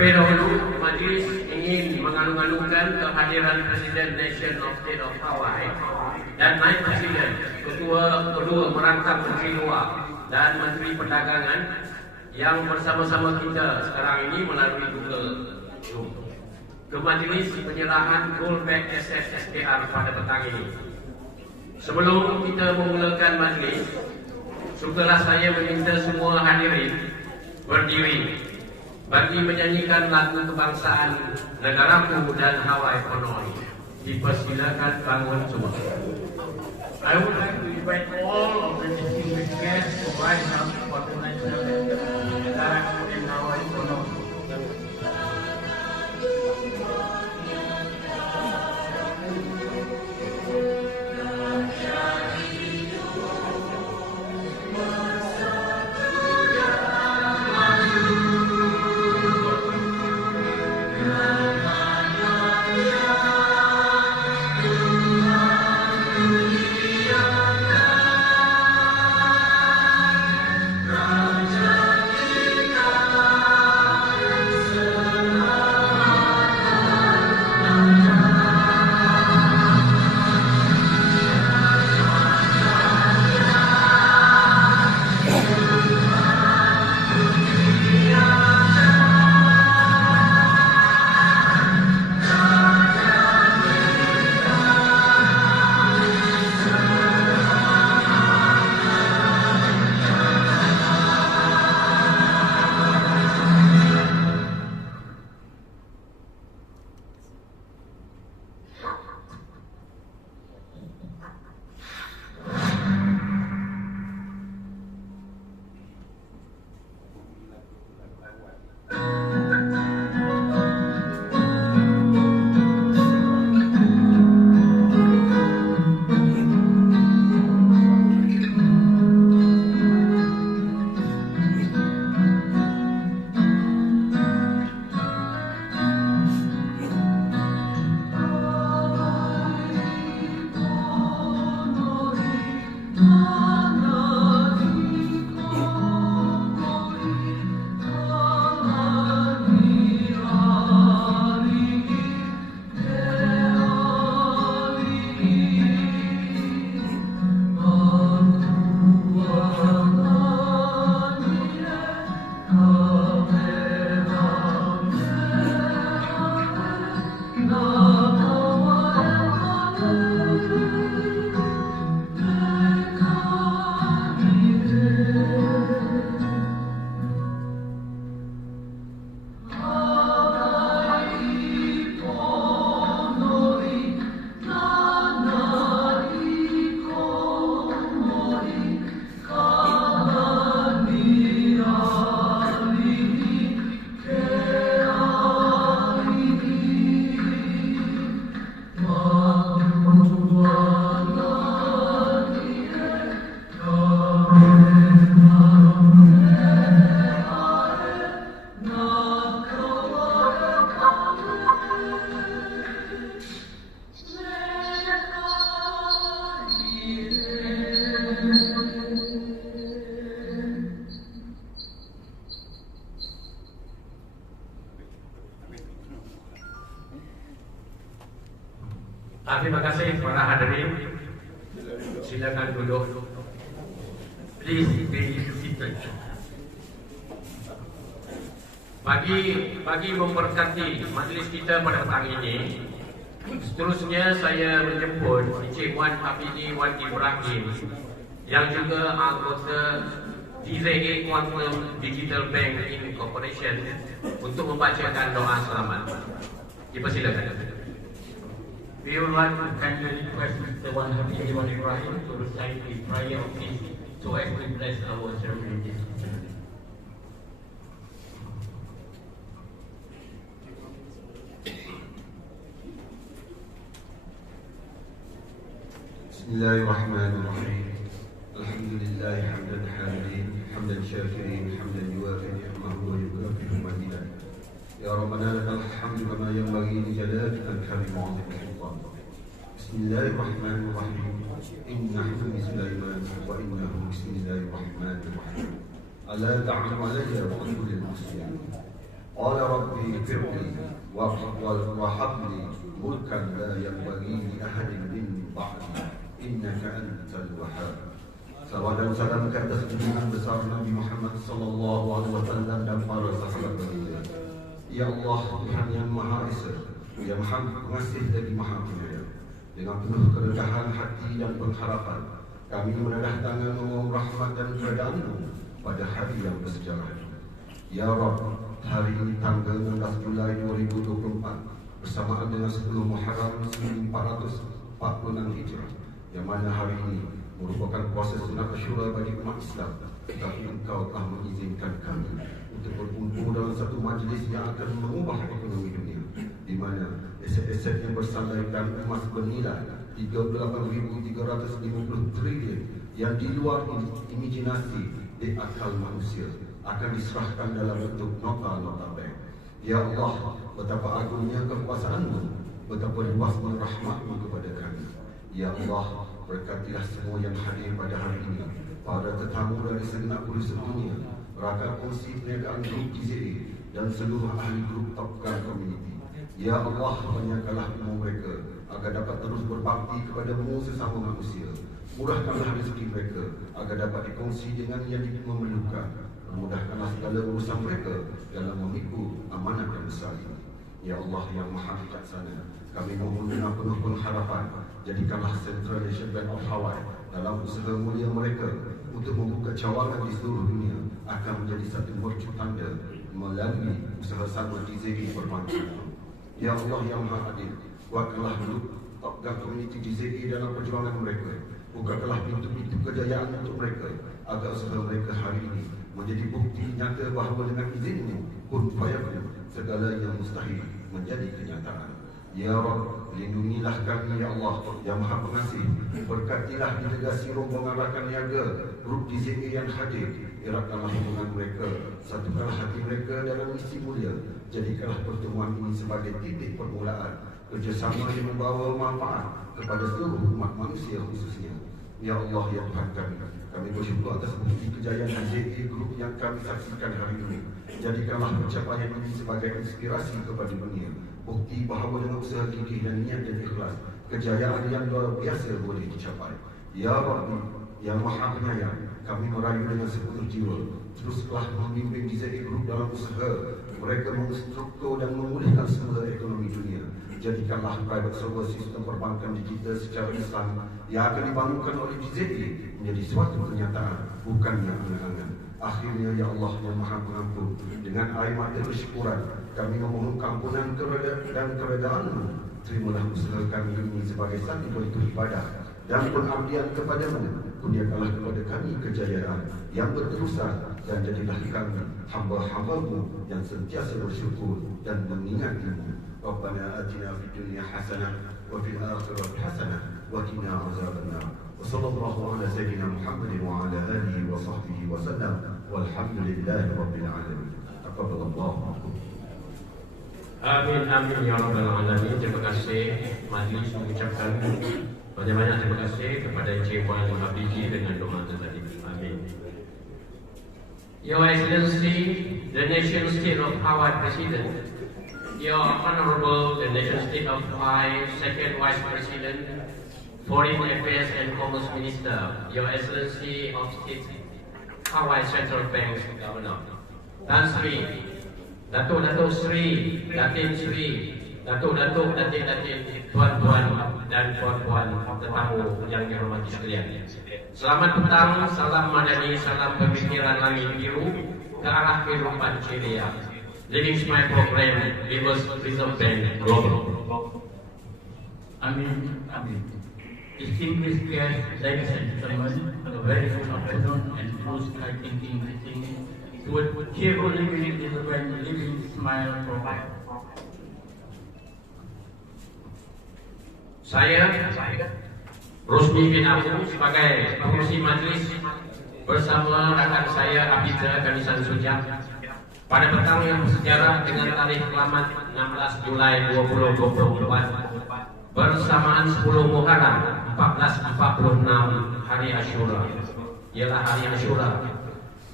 Terlebih dahulu, Majlis ingin mengalung-alungkan kehadiran Presiden Nation of State of Hawaii dan Naib Presiden, Ketua kedua merangkap Menteri Luar dan Menteri Perdagangan yang bersama-sama kita sekarang ini melalui Google Zoom ke majlis penyerahan Gold Bag SSSDR pada petang ini. Sebelum kita memulakan majlis, sukalah saya meminta semua hadirin berdiri bagi menyanyikan lagu kebangsaan negaraku dan Hawaii penuh. Dipersilakan bangun semua. I would like to invite all of the distinguished guests to rise up for the national anthem, Negaraku dan Hawaii penuh. Terima kasih para hadirin. Silakan duduk. Please be seated. Bagi memberkati majlis kita pada petang ini, seterusnya saya menjemput Encik Wan Hafidi Wan Ibrahim yang juga anggota DZA Quantum Digital Bank Incorporation untuk membacakan doa selamat. Dipersilakan. We would like to kindly request Mr. Wan Hafidi Wan Ibrahim to recite the prayer of peace so as to bless our ceremony. Bismillahirrahmanirrahim. Alhamdulillah hamdan hamidin, hamdan syakirin, hamdan yuwafi ni'amahu wa yukafi'u mazidah. Ya Rabbana lakal hamdu kama yanbaghi li jalalikal karim wa 'azimati sultan. Bismillahirrahmanirrahim. Innahu min Sulaiman wa innahu bismillahirrahmanirrahim. Ala ta'lamu alayya wa qul lil muslimin. Qala rabbi firli wa habli mulkan la yanbaghi li ahadin min ba'di innaka antal wahhab. Salawat dan salam ke atas junjungan besar Nabi Muhammad sallallahu alaihi wasallam dan para sahabat baginda. Ya Allah, Tuhan yang Maha Esa, yang Maha Pengasih lagi Maha Penyayang, dengan penuh kerendahan hati dan pengharapan, kami menadah tangan memohon rahmat dan keredaan-Mu pada hari yang bersejarah ini. Ya Rabb, hari ini tanggal 16 Julai 2024 bersamaan dengan 10 Muharram 1446 Hijrah, yang mana hari ini merupakan puasa sunat Asyura bagi umat Islam. Tetapi Engkau telah mengizinkan kami untuk berkumpul dalam satu majlis yang akan mengubah ekonomi dunia, di mana aset-aset yang bersandaikan emas bernilai 38.350 triliun yang di luar imajinasi di akal manusia akan diserahkan dalam bentuk nota-nota bank. Ya Allah, betapa agungnya kekuasaan-Mu, betapa luasnya rahmat-Mu kepada kami. Ya Allah, berkatilah semua yang hadir pada hari ini, para tetamu dari segenap penjuru dunia, rakan kongsi perniagaan grup GZA dan seluruh ahli grup Top Gun Community. Ya Allah, banyakkanlah ilmu mereka agar dapat terus berbakti kepada-Mu sesama manusia. Murahkanlah rezeki mereka agar dapat dikongsi dengan yang memerlukan. Mudahkanlah segala urusan mereka dalam memikul amanah yang besar ini. Ya Allah yang Maha Bijaksana, kami mohon dengan penuh pengharapan, jadikanlah Central Asian Bank of Hawaii dalam usaha mulia mereka untuk membuka cawangan di seluruh dunia akan menjadi satu mercu tanda melalui usaha sama GZA perbankan. Ya Allah yang Maha Adil, kuatkanlah grup Top Gun Community GZA dalam perjuangan mereka. Bukakanlah pintu-pintu kejayaan untuk mereka agar usaha mereka hari ini menjadi bukti nyata bahawa dengan izin-Mu kun fayakun segala yang mustahil menjadi kenyataan. Ya Rabb, lindungilah kami ya Allah yang Maha Pengasih. Berkatilah delegasi rombongan rakan niaga grup GZA yang hadir. Eratkanlah hubungan mereka, satukanlah hati mereka dalam misi mulia. Jadikanlah pertemuan ini sebagai titik permulaan kerjasama yang membawa manfaat kepada seluruh umat manusia khususnya. Ya Allah ya Tuhan kami bersyukur atas bukti kejayaan GZA Group yang kami saksikan hari ini. Jadikanlah pencapaian ini sebagai inspirasi kepada dunia, bukti bahawa dengan usaha gigih dan niat dan ikhlas, kejayaan yang luar biasa boleh dicapai. Ya Rabbi yang Maha Penyayang, kami merayu dengan sepenuh jiwa. Teruslah memimpin GZA Group dalam usaha mereka menstruktur dan memulihkan semula ekonomi dunia. Jadikanlah private server sistem perbankan digital secara Islam yang akan dibangunkan oleh GZA menjadi suatu kenyataan, bukannya angan-angan. Akhirnya ya Allah yang Maha Pengampun, dengan air mata bersyukuran kami memohon keampunan dan keredaan-Mu. Terimalah usaha kami ini sebagai satu bentuk ibadah dan pengabdian kepada-Mu. Kurniakanlah kepada kami kejayaan yang berterusan dan jadilah kami hamba-hamba-Mu yang sentiasa bersyukur dan mengingat-Mu. Rabbana atina fid dunya hasanah wa fil akhirati hasanah wa qina azabannar. Wa sallallahu ala sayyidina Muhammadin wa ala alihi wa sahbihi wa sallam. Walhamdulillahi rabbil alamin. Taqabbalallahu. Amin amin ya rabbal alamin. Terima kasih majlis mengucapkan banyak-banyak terima kasih kepada Encik Puan Habibie dengan doa tadi. Amin. Your Excellency, the Nation State of Hawaii President, Your Honorable, the Nation State of Hawaii Second Vice President, Foreign Affairs and Commerce Minister, Your Excellency of State Hawaii Central Bank Governor, Tan Sri, Datuk Sri, Datin Sri, Datuk, Datin, Tuan-tuan dan puan-puan tetamu yang dihormati sekalian. Selamat petang, salam madani, salam pemikiran langit biru ke arah kehidupan ceria. Living Smile Program, Livers Reserve Bank Global. Amin. Distinguished guests, ladies and gentlemen, a very good afternoon and blue sky thinking greeting to a cheerful living Reserve Bank Living Smile Program. Saya Rosmi bin Abu sebagai pengurusi majlis bersama rakan saya Abida Kamisan Sujak pada petang yang bersejarah dengan tarikh kelamat 16 Julai 2024 bersamaan 10 Muharram 1446 hari Asyura, ialah hari Asyura.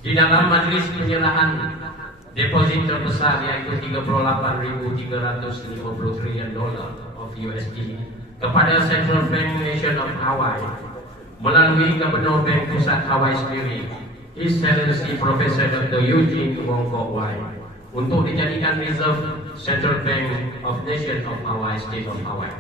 Di dalam majlis penyerahan Deposit terbesar iaitu $38,350 triliun of USD kepada Central Bank Nation of Hawaii melalui Gubernur Bank Pusat Hawaii sendiri, His Excellency Profesor Dr. Eugene Wong Kok Wai, untuk dijadikan Reserve Central Bank of Nation of Hawaii, State of Hawaii.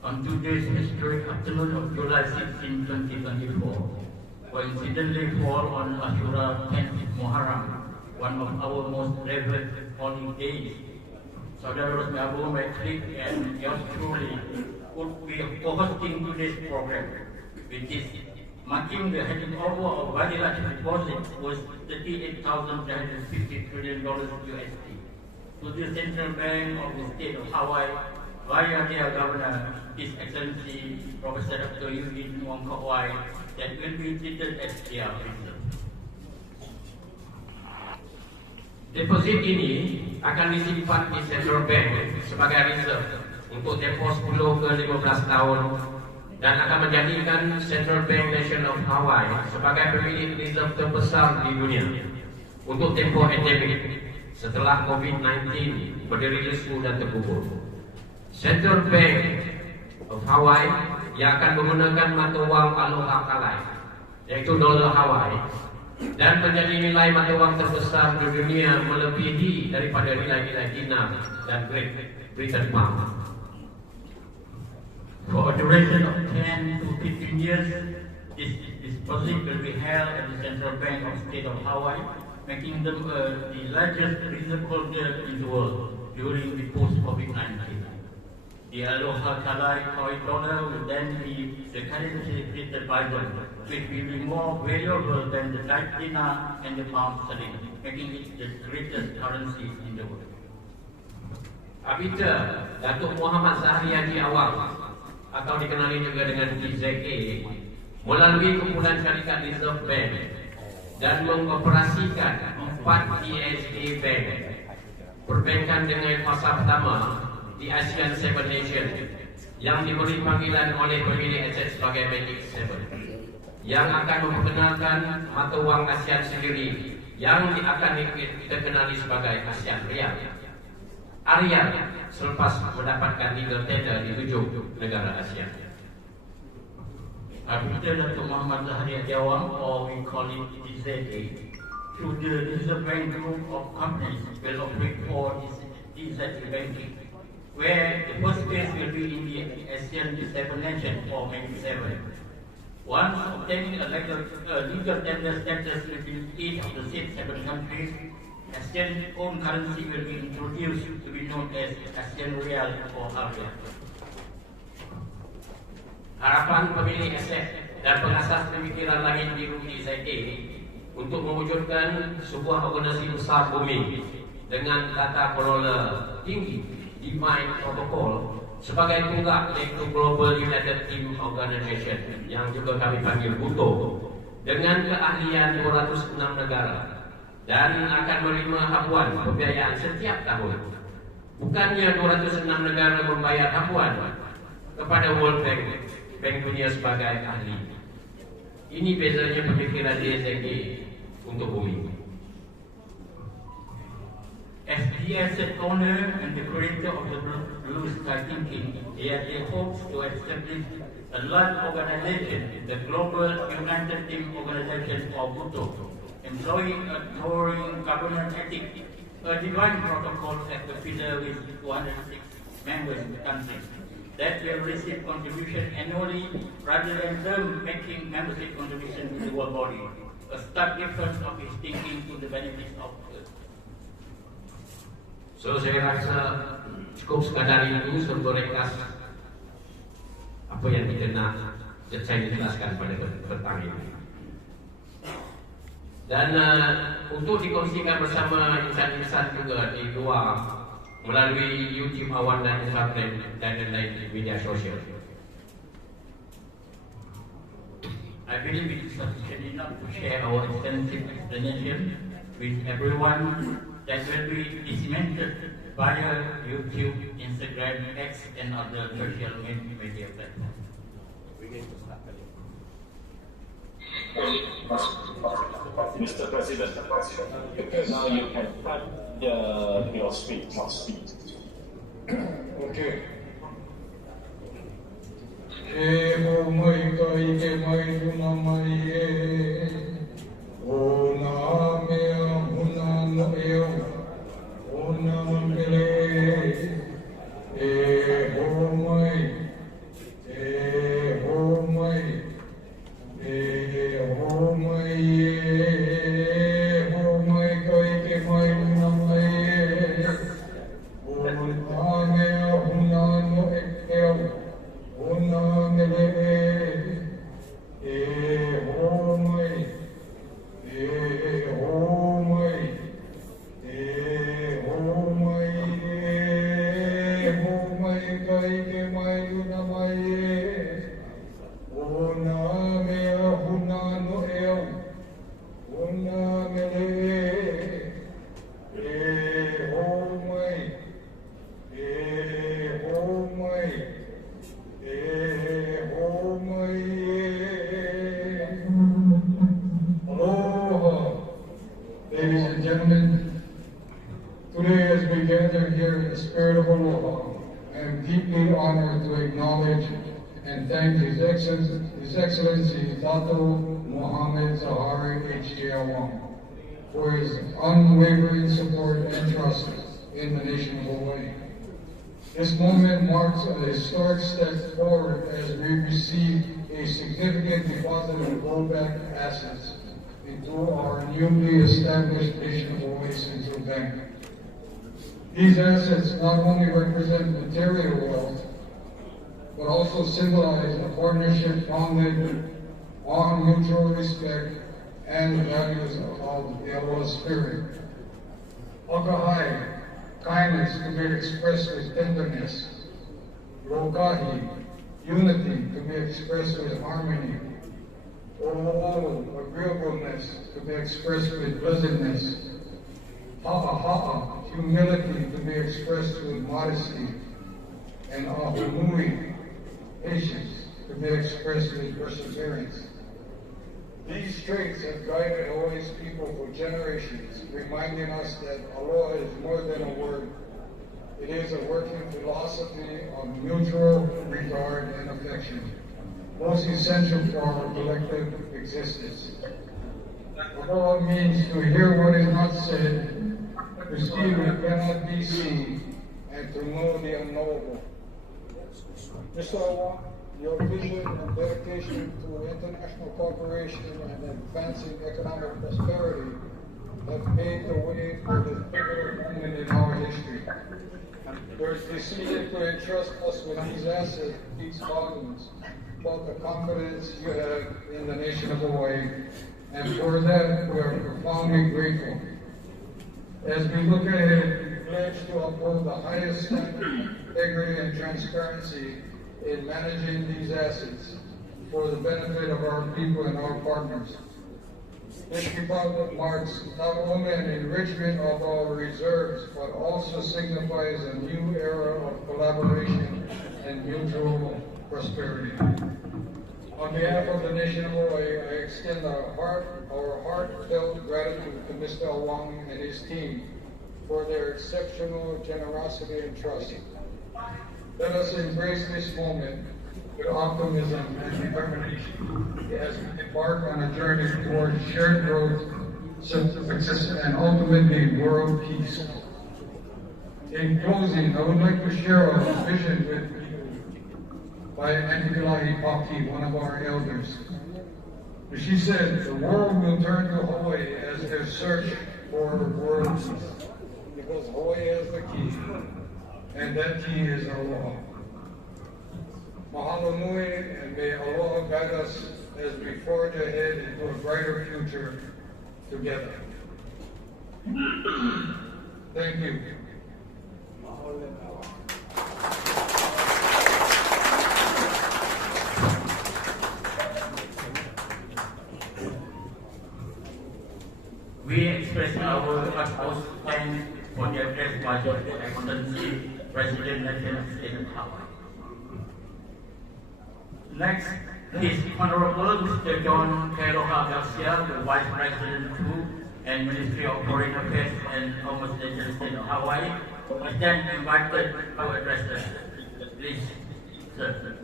On today's historic afternoon of July 16, 2024, coincidentally fall on Ashura 10th Muharram, one of our most revered holy days. Saudara Rosmi Abu Maitrik and yours truly would be co-hosting today's program, which is marking the handing over of very large deposit worth $38,350 trillion USD to the Central Bank of the State of Hawaii via their Governor, His Excellency Professor Dr. Eugene Wong Kok Wai, that will be treated as their reserve. Deposit ini akan disimpan di Central Bank sebagai reserve untuk tempoh 10 ke 15 tahun dan akan menjadikan Central Bank Nation of Hawaii sebagai pemilik reserve terbesar di dunia untuk tempoh endemik setelah COVID-19 berdiri lesu dan terkubur. Central Bank of Hawaii yang akan menggunakan mata wang Aloha Kalai, yaitu dolar Hawaii, dan menjadi nilai mata wang terbesar di dunia melebihi daripada nilai-nilai dinar dan Great Britain Pound. For a duration of 10 to 15 years, this deposit will be held at the Central Bank of the State of Hawaii, making them the largest reserve holder in the world during the post-COVID-19. The Aloha Kalai Koi dollar will then be the currency created by them, which will be more valuable than the Thai dinar and the pound sterling, making it the greatest currency in the world. Abita Datuk Muhammad Zahri Haji Awang, atau dikenali juga dengan DZA, melalui kumpulan syarikat Reserve Bank dan mengoperasikan 4 DSA Bank, perbankan dengan fasa pertama di ASEAN 7 Nation yang diberi panggilan oleh pemilik aset sebagai Magic 7, yang akan memperkenalkan mata wang ASEAN sendiri yang akan kita kenali sebagai ASEAN Rial. Arial selepas mendapatkan legal tender di 7 negara ASEAN. Abita Datuk Muhammad Zahri Haji Awang, or we call it DZA, through the Reserve Bank group of companies will operate for DZA banking, where the first phase will be in the ASEAN 7 Nation or MAG7. Once obtaining a legal tender status within each of the 7 countries, ASEAN own currency will be introduced to be known as ASEAN Rial or Arial. Harapan pemilik aset dan pengasas pemikiran lain di DZA untuk mewujudkan sebuah organisasi besar bumi dengan tata kelola tinggi, DeFi Protocol, sebagai tunggak yaitu Global United Team Organization yang juga kami panggil GUTO, dengan keahlian 206 negara dan akan menerima hapuan pembiayaan setiap tahun. Bukannya 206 negara membayar hapuan kepada World Bank, Bank Dunia sebagai ahli. Ini bezanya pemikiran DZA untuk bumi. As the asset owner and the creator of the Blue Sky Thinking, DZA hopes to establish a large organization, the Global United Team Organization or GUTO, employing a towering governance ethic, a divine protocol at the pillar with 206 members in the country that will receive contribution annually rather than them making membership contribution to the world body, a stark difference of his thinking to the benefits of others. So saya rasa cukup sekadar itu serta ringkas apa yang kita nak saya jelaskan pada petang ini. Dan untuk dikongsikan bersama insan-insan juga di luar melalui YouTube Awan dan Instagram dan lain-lain media sosial. I believe it is sufficient enough to share our extensive explanation with everyone that will be disseminated via YouTube, Instagram, X, and other social media platforms. Mr. President, now you can start your speech. Okay. Emo mai kai ke mai duna mai e o na mea huna no eo o na mele e ho mai e ho mai e ho mai e ho mai kai ke mai duna mai e o na mea huna no eo Ona mele e ho mai e ho mai e ho mai e ho mai kai ke mai una mai e ona mea huna no eo ona mele e ho mai e ho mai Aloha, ladies and gentlemen. Today, as we gather here in the spirit of aloha, I am deeply honored to acknowledge and thank His Excellency Dato Mohammed Zahari H.J. Awang for his unwavering support and trust in the nation of Hawaii. This moment marks a historic step forward as we receive a significant deposit of rollback assets into our newly established nation of Hawaii Central Bank. These assets not only represent material wealth, but also symbolize a partnership founded on mutual respect and the values of the Aloha spirit. Akahai, kindness to be expressed with tenderness. Rokahi, unity to be expressed with harmony. O'o'o, agreeableness to be expressed with pleasantness. Ha'a, humility to be expressed with modesty. And ahunui, patience to be expressed with perseverance. These traits have guided Hawaii's people for generations, reminding us that aloha is more than a word. It is a working philosophy of mutual regard and affection, most essential for our collective existence. Aloha means to hear what is not said, to see what cannot be seen, and to know the unknowable. Mr. Awang, your vision and dedication to international cooperation and advancing economic prosperity have paved the way for this pivotal moment in our history. Your decision to entrust us with these assets speaks volumes about the confidence you have in the nation of Hawaii, and for that we are profoundly grateful. As we look ahead, we pledge to uphold the highest standard of integrity and transparency in managing these assets for the benefit of our people and our partners. This deposit marks not only an enrichment of our reserves, but also signifies a new era of collaboration and mutual prosperity. On behalf of the nation of Hawaii, I extend our heartfelt gratitude to Mr. Awang and his team for their exceptional generosity and trust. Let us embrace this moment with optimism and determination as we embark on a journey towards shared growth, success, and ultimately world peace. In closing, I would like to share a vision with you by Antikilahi Paki, one of our elders. She said, the world will turn to Hawaii as their search for world peace, because Hawaii has the key, and that key is aloha. Mahalo nui, and may aloha guide us as we forge ahead into a brighter future together. Thank you. We express our utmost thanks for the address by Your Excellency President National State of Hawaii. Next, His Honorable Mr. John Keroha Garcia, the Vice President too, and Ministry of Foreign Affairs and Commerce Nation State of Hawaii, is then invited to address us. Please, sir.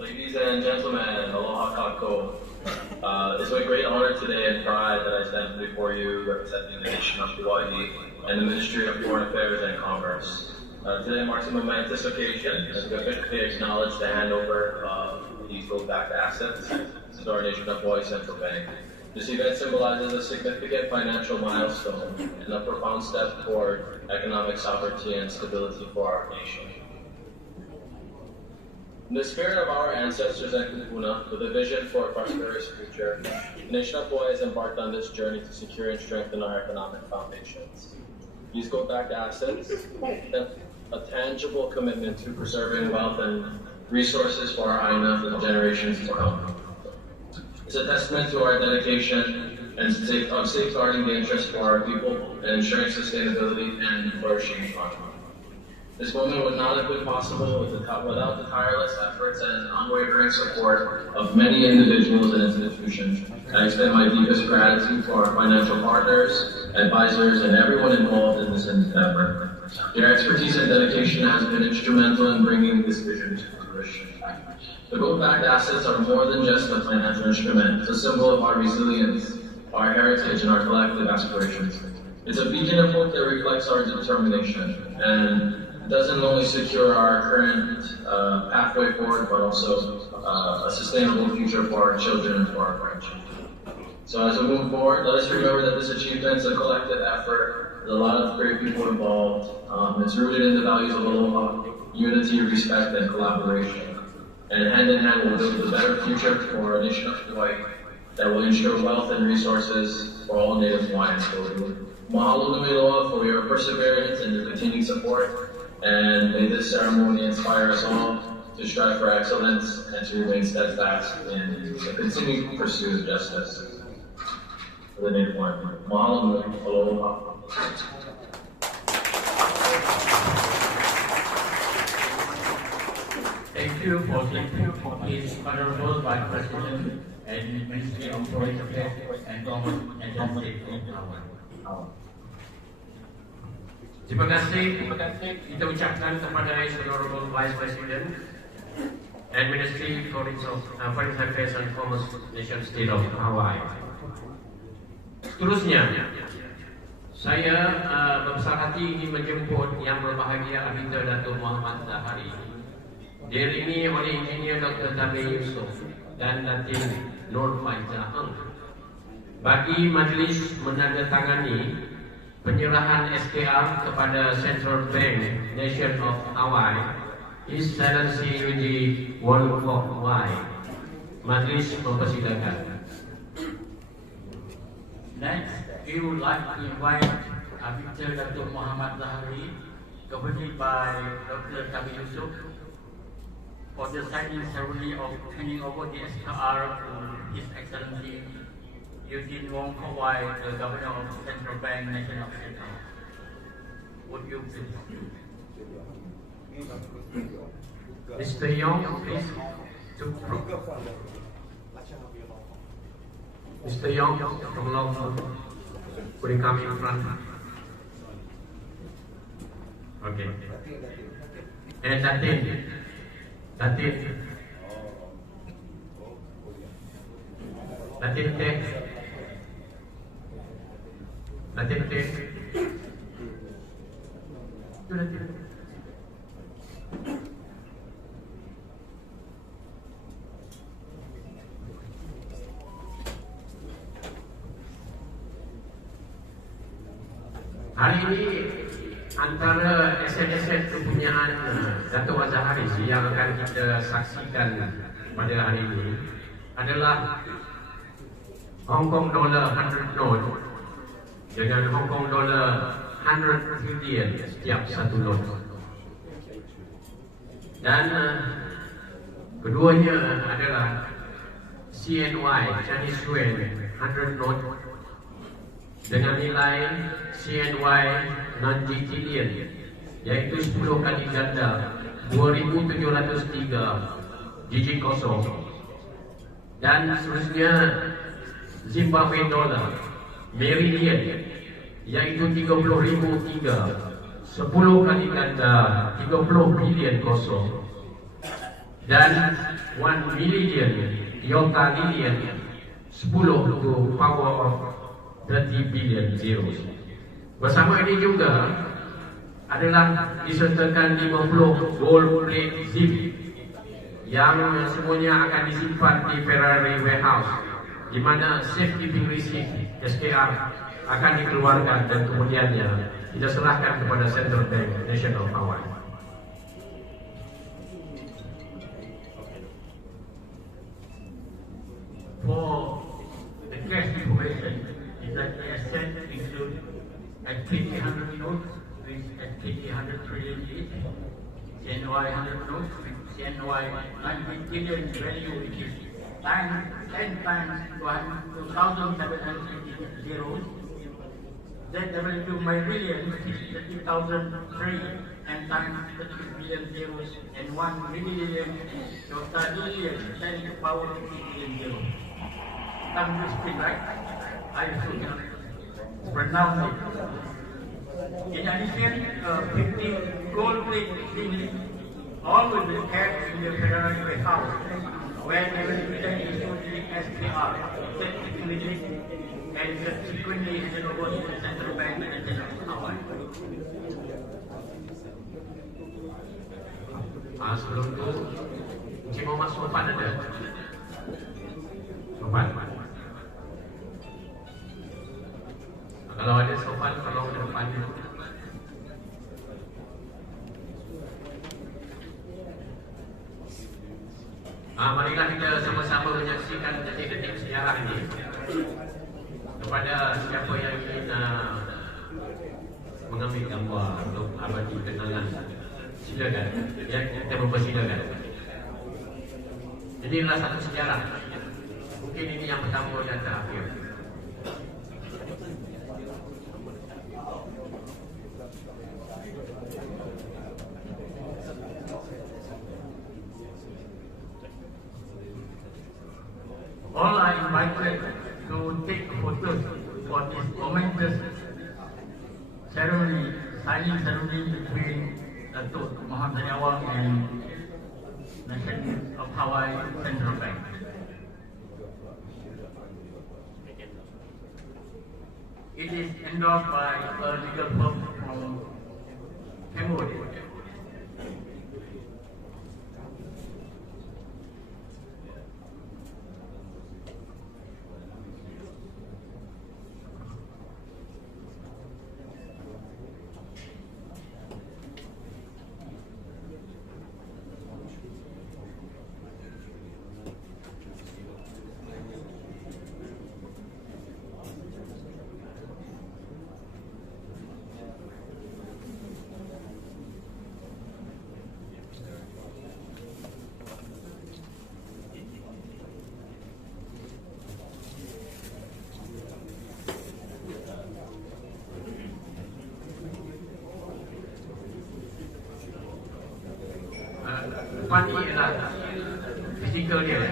Ladies and gentlemen, aloha kako. It's my great honor today and pride that I stand before you representing the nation of Hawaii and the Ministry of Foreign Affairs and Commerce. Today marks a momentous occasion as we officially acknowledge the handover of these gold-backed assets to our nation of Hawaii Central Bank. This event symbolizes a significant financial milestone and a profound step toward economic sovereignty and stability for our nation. In the spirit of our ancestors and Kupuna, with a vision for a prosperous future, the nation of Hawaii has embarked on this journey to secure and strengthen our economic foundations. These gold-backed assets have a tangible commitment to preserving wealth and resources for our Aina for the generations to come. It's a testament to our dedication and of safeguarding the interests for our people and ensuring sustainability and flourishing economy. This moment would not have been possible without the tireless efforts and unwavering support of many individuals and institutions. I extend my deepest gratitude to our financial partners, advisors, and everyone involved in this endeavor. Their expertise and dedication has been instrumental in bringing this vision to fruition. The gold-backed assets are more than just a financial instrument. It's a symbol of our resilience, our heritage, and our collective aspirations. It's a beacon of hope that reflects our determination and doesn't only secure our current pathway forward, but also a sustainable future for our children and for our grandchildren. So as we move forward, let us remember that this achievement is a collective effort. There's a lot of great people involved. It's rooted in the values of aloha, unity, respect, and collaboration. And hand in hand, we'll build a better future for our nation of Hawaii that will ensure wealth and resources for all Native Hawaiians globally. Mahalo nui loa for your perseverance and your continued support. And may this ceremony inspire us all to strive for excellence and to remain steadfast in the continued pursuit of justice for the Native Hawaiian people. Mahalo nui, aloha. Thank you for His Honorable Vice President and Ministry of Foreign Affairs and Commerce and State of Hawaii. Terima kasih kita ucapkan kepada His Honorable Vice President and Ministry for Foreign Affairs and Commerce Nation State of Hawaii. Seterusnya, saya berbesar hati ingin menjemput yang berbahagia Abita Datuk Muhammad Zahari, diiringi oleh Engineer Dr. Tabir Yusuf dan Datin Nur Faizah Ang, bagi majlis menandatangani penyerahan SKR kepada Central Bank Nation of Hawaii, His Excellency Yuji Wolfok Y. Majlis mempersilakan. Next, we would like to invite Abita Datuk Muhammad Zahari, accompanied by Dr. Tabir Yusuf, for the signing ceremony of turning over the SKR to His Excellency Eugene Wong Kawai, the Governor of Central Bank Nation of State. Would you please? Mr. Yong, please. Mr. Yong, tolong beri kami in front. Okay. And Datin. Hari ini antara aset-aset kepunyaan Datuk Zahari yang akan kita saksikan pada hari ini adalah Hong Kong dollar 100 note dengan Hong Kong dollar 100 trillion setiap satu note. Dan Keduanya adalah CNY Chinese Yuan 100 note dengan nilai CNY non-GTLian yaitu 10 kali ganda 2,703 digit kosong, dan seterusnya Zimbabwe dollar Meridian yaitu 30,003 10 kali ganda 30 bilion kosong, dan 1 million iota lilian 10 to power of 30 billion zeros. Bersama ini juga adalah disertakan 50 gold plate zip yang semuanya akan disimpan di Ferrari Warehouse, di mana safe keeping receipt SKR akan dikeluarkan dan kemudiannya kita serahkan kepada Central Bank National Hawaii. For the cash information, is that the asset include SKT 100 notes with SKT 100 trillion each, CNY 100 notes with CNY 90 billion value, which is 10 times 2,750 zeros. That W to my billion is 30,003 and times 30 billion zeros, and 1 million iota billion 10 to the power 50 billion zeros. Come to speak, right? I should pronounce it. In addition, 50 gold plate things, all will be kept in the Federal Warehouse, where they will be issued the SPR, and subsequently handed over to the Central Bank and the National Hawaii. Sebelum itu, Encik Muhammad Sofan ada? Sofan? Kalau ada Sofan, tolong ke depan dulu. Marilah kita sama-sama menyaksikan detik-detik sejarah ini. Kepada siapa yang ingin mengambil gambar untuk abadi kenangan, silakan. Ya, kita mempersilakan. Inilah satu sejarah. Mungkin ini yang pertama dan terakhir. All are invited to take photos for this momentous ceremony, signing ceremony between Datuk Muhammad Awang and National of Hawaii Central Bank. It is endorsed by a legal firm from Cambodia. Depan ini adalah fizikal dia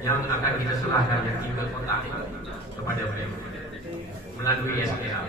yang akan kita serahkan yang 3 kotak kepada beliau melalui SPR.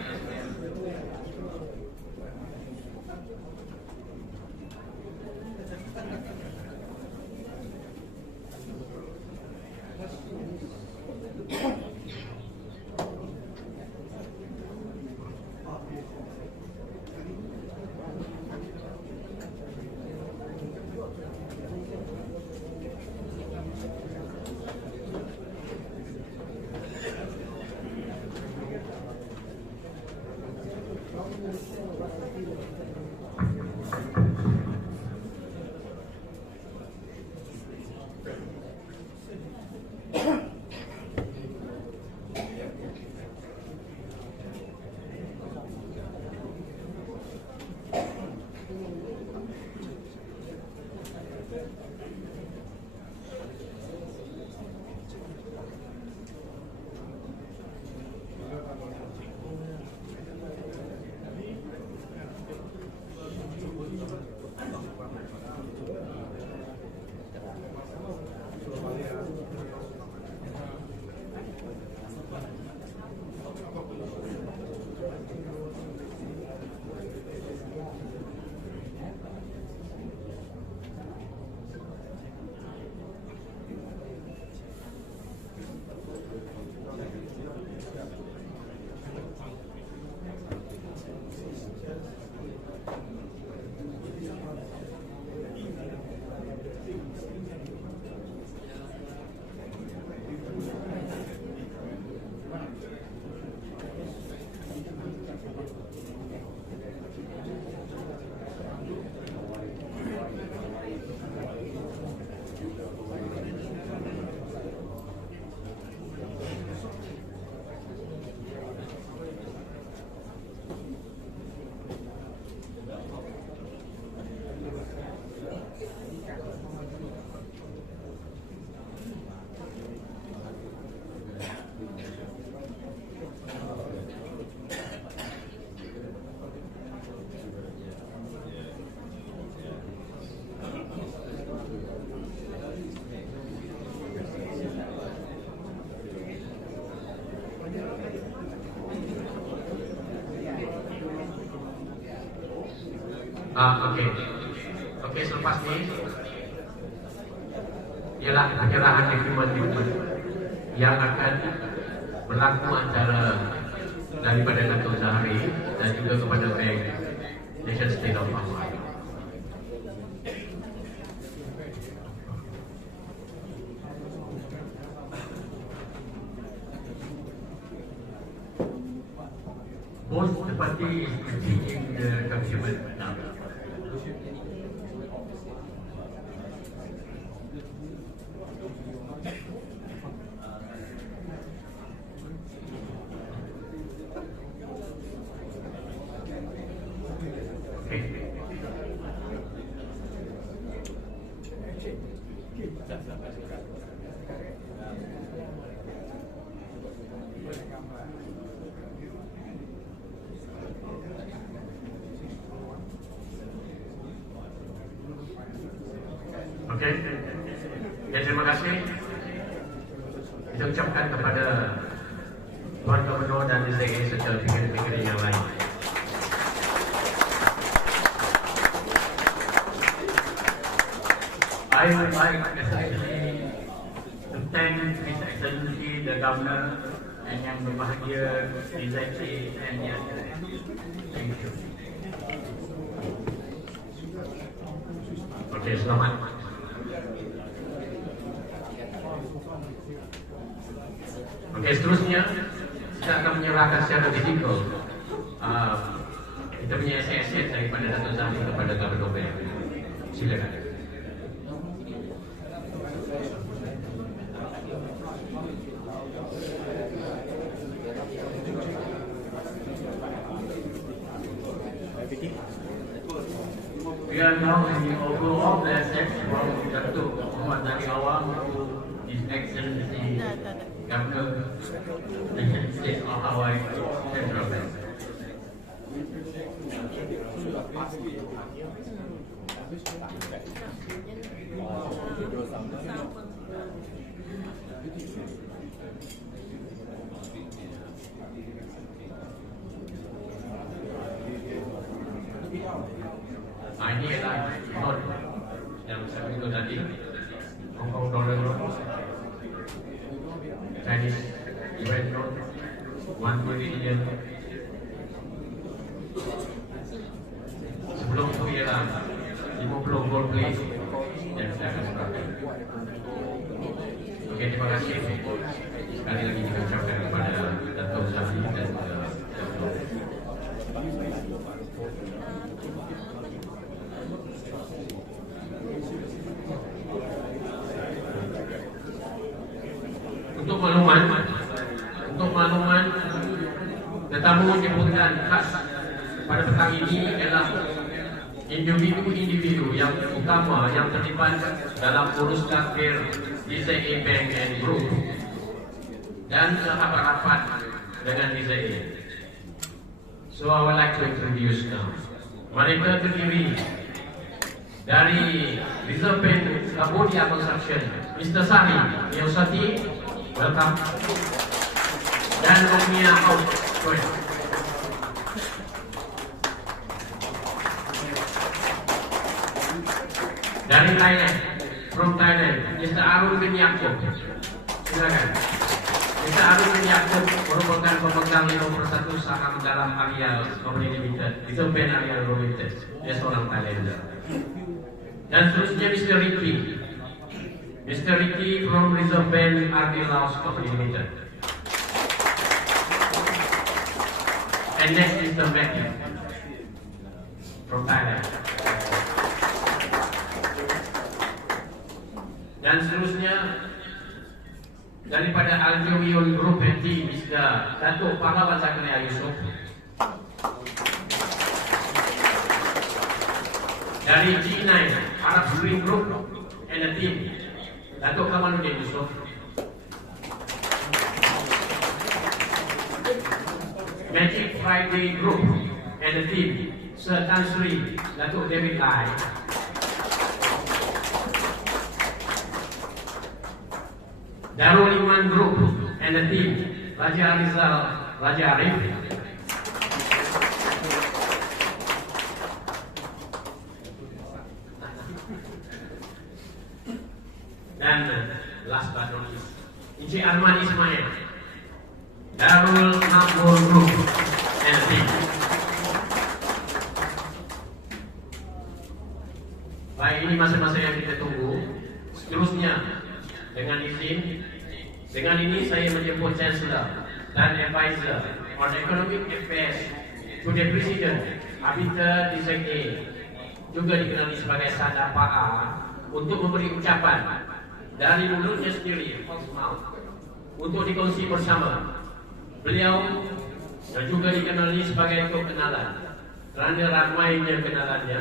Okey, selepas ni ialah penyerahan dokumen yang akan berlaku antara daripada Dato' Zahari dan juga kepada Bank Nation State of Hawaii. Both the party is critiquing the document now. Okey. Ya, terima kasih. Kita ucapkan kepada Tuan Gubernur dan DZA serta pimpinan-pimpinan yang lain. I would like especially to thank His Excellency the Governor and Yang Berbahagia DZA and Yang. Thank you. Okey, selamat. Okey, seterusnya kita akan menyerahkan secara fizikal kita punya aset-aset daripada Dato' Zahari kepada Gubernur Bank. Silakan. We are now in the overall assets from Dato' Muhammad Zahari Awang to His Excellency Governor Nation State of Hawaii Central Bank. Ini adalah not yang saya itu tadi, Hong Kong dollar note, Chinese yuan note, 1 million. Sebelum itu ialah 50 gold plate dan saya akan serahkan. Okey, terima kasih. Sekali lagi kita ucapkan kepada Dato' Zahari dan untuk makluman tetamu jemputan khas pada petang ini adalah individu-individu yang utama yang terlibat dalam urus takdir DZA Bank and Group dan sahabat rapat dengan DZA. So I would like to introduce now. Mereka terdiri dari Reserve Bank Cambodia Construction, Mr. Sami Miosati, welcome. Dan Romia House, dari Thailand, from Thailand, Mr. Arun bin Yaakob, silakan. Mr. Arun bin Yaakob merupakan pemegang 51% saham dalam Arial Company Limited, itu Ben Arial Limited, dia seorang Thailander. Dan seterusnya Mr. Ricky from Reserve Bank Arial Laos Company Limited. And next Mr. Matthew from Thailand. Dan seterusnya daripada Aljowion Group NT, Mr. Dato' Pahlawan Zakaria Yusof. Dari G9 Arab Spring Group and the team, Dato' Kamaluddin Yusof. Magic Friday Group and the team, Sir Tan Sri, Dato' David Lai. Darul Iman Group and the team, Raja Rizal, Raja Arif. Dan last but not least, Encik Arman Ismail, Darul Makmur Group LP. Baik, ini masa-masa yang kita tunggu. Seterusnya, dengan ini saya menjemput Chancellor dan Advisor on Economic Affairs to the President, Abita Designate, juga dikenali sebagai Sada Pa'a, untuk memberi ucapan dari mulutnya sendiri, untuk dikongsi bersama. Beliau juga dikenali sebagai kenalan kerana ramainya kenalannya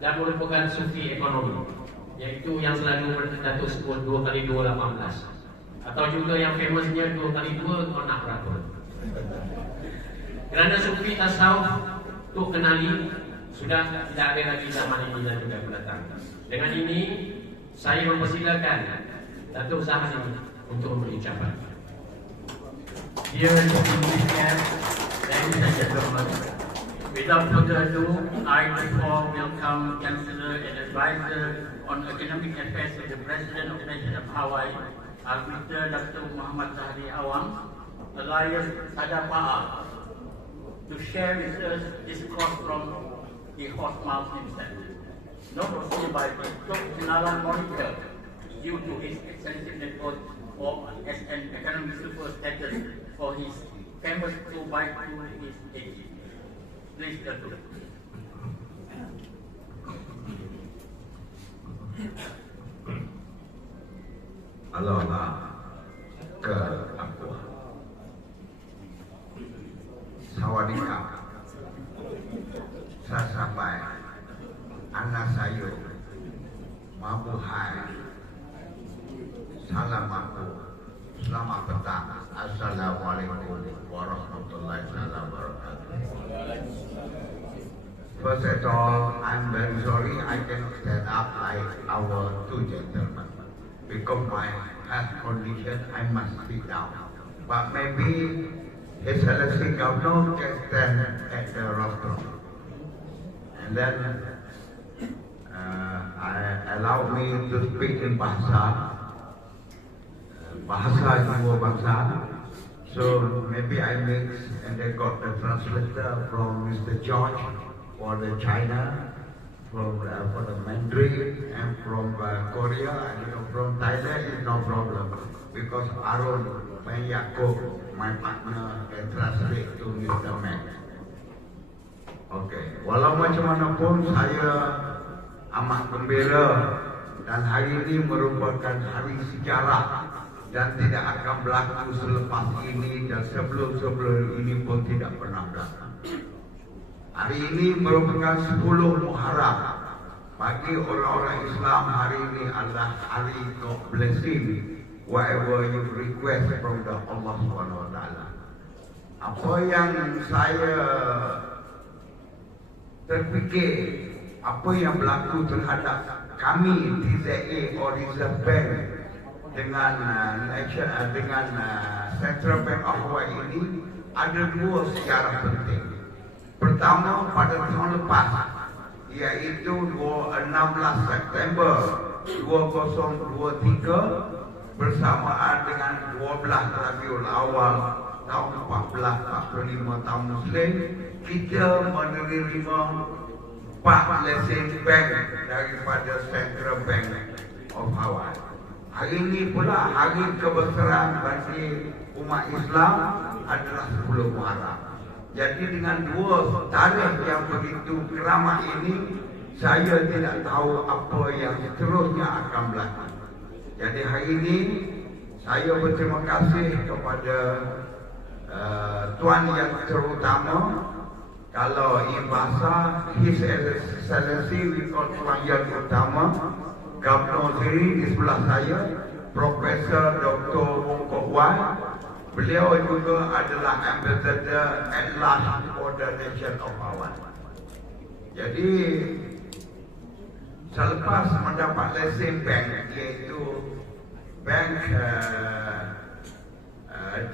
dan merupakan sufi ekonomi, yaitu yang selalu Datuk sebut 2x2 18, atau juga yang famousnya 2x2 kau nak berapa. Kerana sufi tasawuf untuk kenali sudah tidak ada lagi zaman ini dan juga mendatang. Dengan ini saya mempersilakan Datuk Zahari untuk memberi ucapan. Dear Chancellor, ladies and gentlemen, without further ado, I therefore welcome Chancellor and Advisor on Economic Affairs of the President of the Nation of Hawaii, Al-Mr. Dr. Muhammad Zahari Awang, alias Sada Pa'a, to share with us discourse from the horse mouth himself. Not only by Dr. Kenalan Monitor, due to his extensive network as an economic super status for his famous 2x2 his age. Please, Dr. Aloha ke aku. Sawadika. Sasabai. Anak sayu. Mabuhay. Salam aku. Selamat petang. Assalamualaikum warahmatullahi wabarakatuh. First of all, I'm very sorry I cannot stand up like our two gentlemen. Because my health condition, I must sit down. But maybe His Excellency Governor can stand at the rostrum. And then allow me to speak in bahasa dua bangsa. So maybe I mix and I got the translator from Mr. George for the China, for the Mandarin, and from Korea, and from Thailand is no problem because Arun Yaakob, my partner, can translate to Mr. Mac. Okay, walau macam mana pun saya amat gembira dan hari ini merupakan hari sejarah dan tidak akan berlaku selepas ini dan sebelum ini pun tidak pernah berlaku. Hari ini merupakan 10 Muharram. Bagi orang-orang Islam hari ini adalah hari God blessing whatever you request from the Allah SWT. Apa yang saya terfikir, apa yang berlaku terhadap kami TZA or Reserve Bank dengan Central Bank of Hawaii ini ada dua sejarah penting. Pertama, pada tahun lepas, iaitu 16 September 2023 bersamaan dengan 12 Rabiul Awal tahun 1445 tahun Muslim, kita menerima 4 lesen bank daripada Central Bank of Hawaii. Hari ini pula hari kebesaran bagi umat Islam adalah 10 Muharram. Jadi dengan dua tarikh yang begitu keramat ini, saya tidak tahu apa yang seterusnya akan berlaku. Jadi hari ini saya berterima kasih kepada Tuan Yang Terutama. Kalau in bahasa His Excellency we call Tuan Yang Utama, Governor Ziri di sebelah saya, Profesor Dr. Wong Kok Wan. Beliau juga adalah Ambassador at large for the Nation of Hawaii. Jadi selepas mendapat lesen bank, iaitu Bank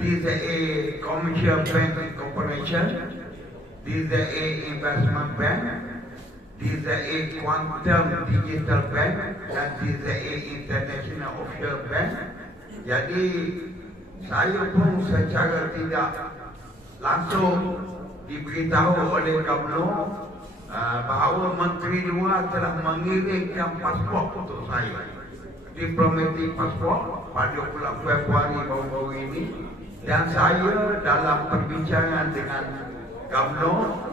DZA Commercial Bank Corporation, DZA Investment Bank, DZA Quantum Digital Bank dan DZA International Offshore Bank. Jadi saya pun secara tidak langsung diberitahu oleh Gubernur bahawa Menteri Luar telah mengirimkan pasport untuk saya, diplomatic pasport, pada bulan Februari baru-baru ini. Dan saya dalam perbincangan dengan Gubernur,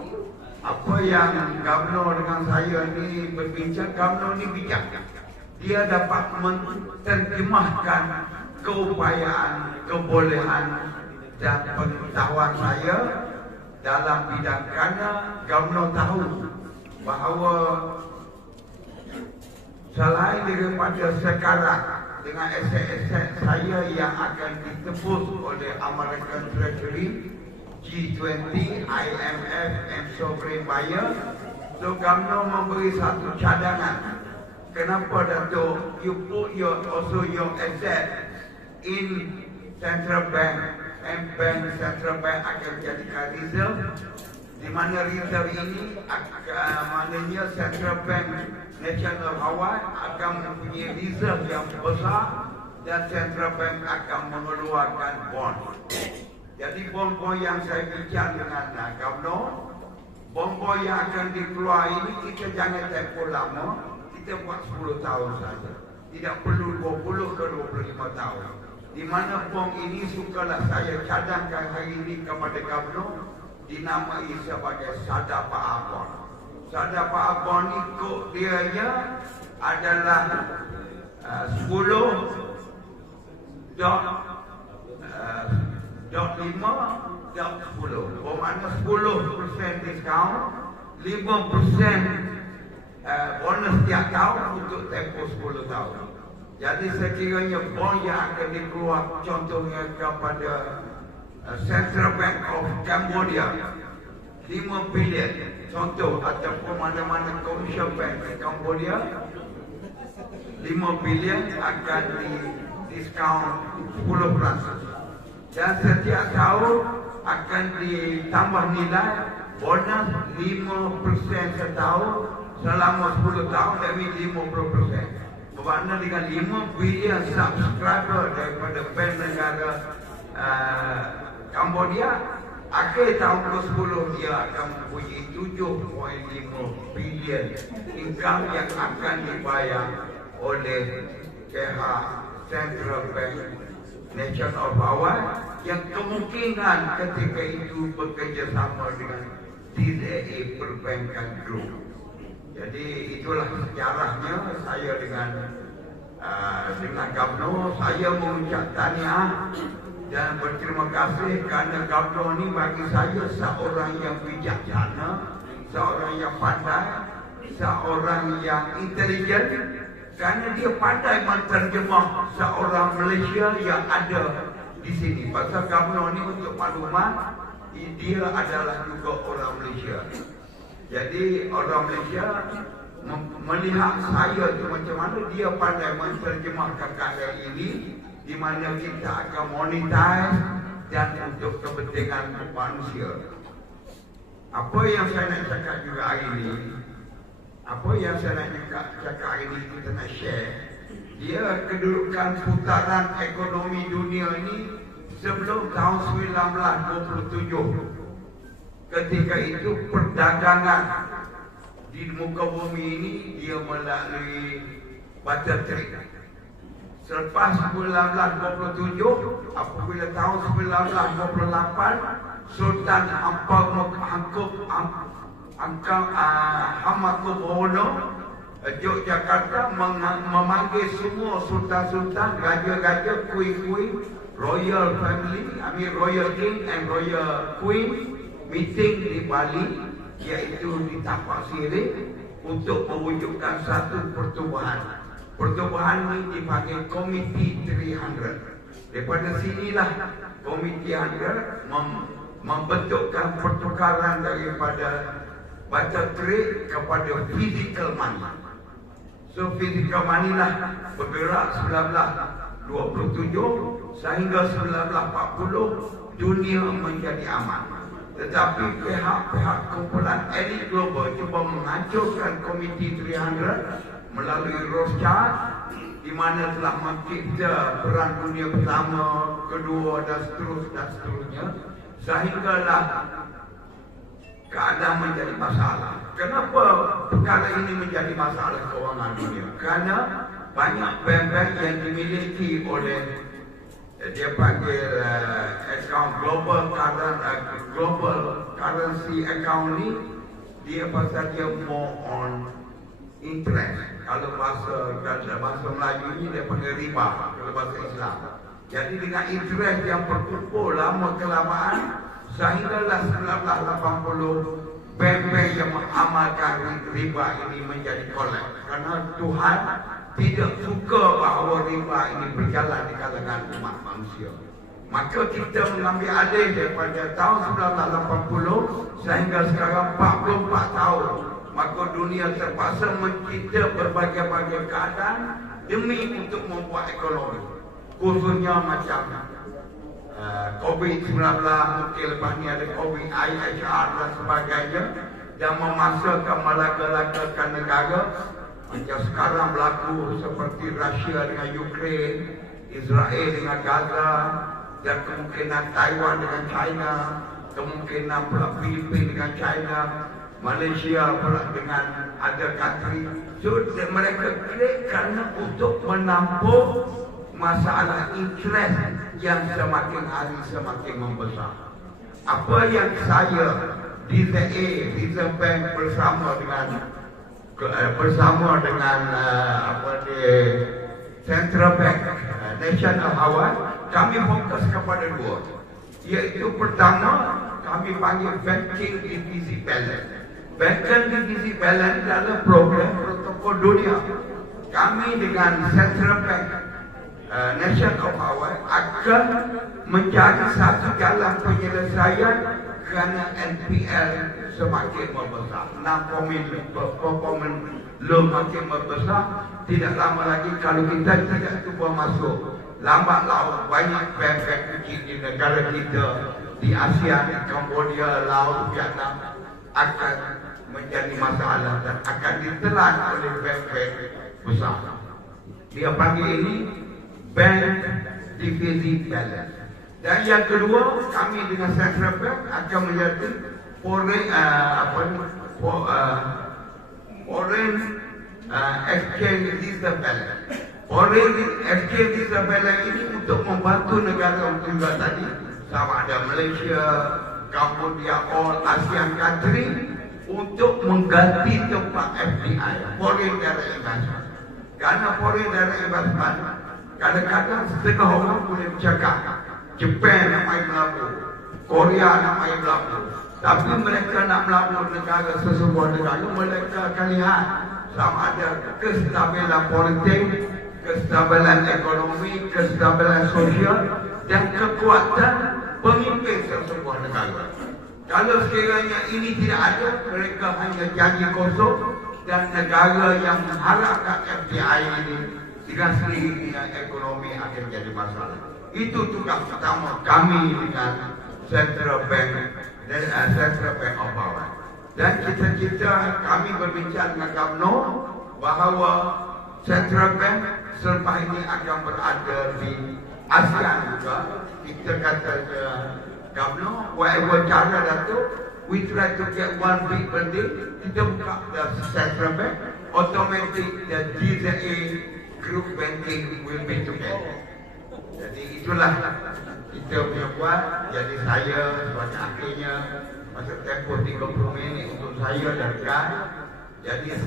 apa yang Gubernur dengan saya ni berbincang, Gubernur ni bijak. Dia dapat menerjemahkan keupayaan, kebolehan dan pengetahuan saya dalam bidang, kerana Gubernur tahu bahawa selain daripada sekarang dengan aset-aset saya yang akan ditebus oleh American Treasury, G20, IMF and sovereign buyer, so Gubernur memberi satu cadangan. Kenapa Datuk, you put also your asset in central bank, and bank central bank akan jadikan reserve, di mana reserve ini maknanya central bank national Hawaii akan mempunyai reserve yang besar dan central bank akan mengeluarkan bond. Jadi bond-bond yang saya bincang dengan Gubernur, bond-bond yang akan dikeluar ini kita jangan tempoh lama, kita buat 10 tahun saja, tidak perlu 20 ke 25 tahun. Di mana bond ini sukalah saya cadangkan hari ini kepada Gubernur, dinamai sebagai Sadapa Bond. Sadapa Bond ni kod dia adalah 10.5.10. Bermakna 10% diskaun, 5% bonus tiap tahun untuk tempoh 10 tahun. Jadi sekiranya bond yang akan dikeluar contohnya kepada Central Bank of Cambodia 5 bilion contoh, ataupun mana-mana commercial bank di Cambodia 5 bilion akan didiskaun 10%, dan setiap tahun akan ditambah nilai bonus 5% setahun selama 10 tahun, that means 50%. Bermakna dengan 5 bilion subscriber daripada bank negara Cambodia, akhir tahun ke-10 dia akan mempunyai 7.5 bilion income yang akan dibayar oleh pihak Central Bank National of Hawaii, yang kemungkinan ketika itu bekerjasama dengan DZA Perbankan Group. Jadi itulah sejarahnya saya dengan Gubernur. Saya mengucap tahniah dan berterima kasih kerana Gubernur ni bagi saya seorang yang bijaksana, seorang yang pandai, seorang yang intelijen, kerana dia pandai menterjemah seorang Malaysia yang ada di sini. Pasal Gubernur ni untuk maklumat, dia adalah juga orang Malaysia. Jadi orang Malaysia melihat saya tu macam mana dia pandai menterjemahkan keadaan ini, di mana kita akan monetize dan untuk kepentingan manusia. Apa yang saya nak cakap juga hari ini, kita nak share, dia kedudukan putaran ekonomi dunia ini sebelum tahun 1927. Ketika itu perdagangan di muka bumi ini dia melalui barter trade. Selepas 1927, apabila tahun 1928, Sultan Hamengkubuwono Yogyakarta memanggil semua sultan-sultan, raja-raja, kui-kui, royal family, royal king and royal queen, meeting di Bali, iaitu di Tapak Sirih, untuk mewujudkan satu pertubuhan. Pertubuhan ini dipanggil Komiti 300. Daripada sinilah Komiti 100 membentukkan pertukaran daripada barter trade kepada physical money. So physical money lah bergerak 1927 sehingga 1940 dunia menjadi aman. Tetapi pihak-pihak kumpulan elit global cuba menghancurkan Komiti 300 melalui Rothschild, di mana telah mencipta Perang Dunia Pertama, Kedua dan seterusnya, sehinggalah keadaan menjadi masalah. Kenapa perkara ini menjadi masalah kewangan dunia? Kerana banyak bank-bank yang dimiliki oleh dia panggil account global currency account ni, dia pasal dia more on interest. Kalau bahasa Melayu ni dia panggil riba, kalau bahasa Islam. Jadi dengan interest yang berkumpul lama kelamaan, sehinggalah 1980 bank-bank yang mengamalkan riba ini menjadi collapse. Kerana Tuhan tidak suka bahawa riba ini berjalan di kalangan umat manusia. Maka kita mengambil alih daripada tahun 1980 sehingga sekarang 44 tahun. Maka dunia terpaksa mencipta berbagai-bagai keadaan demi untuk membuat ekonomi. Khususnya macam COVID-19, mungkin lepas ni ada COVID, IHR dan sebagainya, dan memasakkan melaka-lakakan negara. Macam sekarang berlaku seperti Rusia dengan Ukraine, Israel dengan Gaza, dan kemungkinan Taiwan dengan China, kemungkinan pula Filipina dengan China, Malaysia pula dengan other country. So mereka create kerana untuk menampung masalah interest yang semakin hari semakin membesar. Apa yang saya Reserve Bank bersama dengan Central Bank National Hawaii, kami fokus kepada dua, iaitu pertama kami panggil Banking Deficit Balance. Banking Deficit Balance adalah program protokol dunia. Kami dengan Central Bank National Hawaii akan mencari satu jalan penyelesaian kerana NPL semakin membesar, non-performing loan makin membesar. Tidak lama lagi kalau kita tidak cuba masuk, lambat laun banyak bank-bank kecil di negara kita, di Asia, di Cambodia, Laos, Vietnam akan menjadi masalah dan akan ditelan oleh bank-bank besar. Dia panggil ini Bank Deficit Balance. Dan yang kedua, kami dengan Central Bank akan menjadi foreign exchange reserve balance. Foreign exchange reserve balance ini untuk membantu negara juga tadi, sama ada Malaysia, Cambodia, all ASEAN country, untuk mengganti tempat FDI, foreign direct investment. Karena foreign direct investment, kadang-kadang setengah orang boleh bercakap Jepun nak main melabur, Korea nak main melabur, tapi mereka nak melabur negara sesebuah negara, mereka akan lihat sama ada kestabilan politik, kestabilan ekonomi, kestabilan sosial dan kekuatan pemimpin sesebuah negara. Kalau sekiranya ini tidak ada, mereka hanya janji kosong dan negara yang mengharapkan FDI ini dengan sendirinya ekonomi akan jadi masalah. Itu tugas utama kami dengan Central Bank dan Central Bank of Hawaii. Dan cita-cita kami berbincang dengan Gubernur bahawa Central Bank selepas ini akan berada di ASEAN juga. Kita kata Gubernur, whatever cara Datuk, we try to get one big building. Kita buka the Central Bank, automatic the GZA group banking will be together. Jadi itulah kita punya buat. Jadi saya sebagai akhirnya masa tempoh 30 minit untuk saya dan Gan. Jadi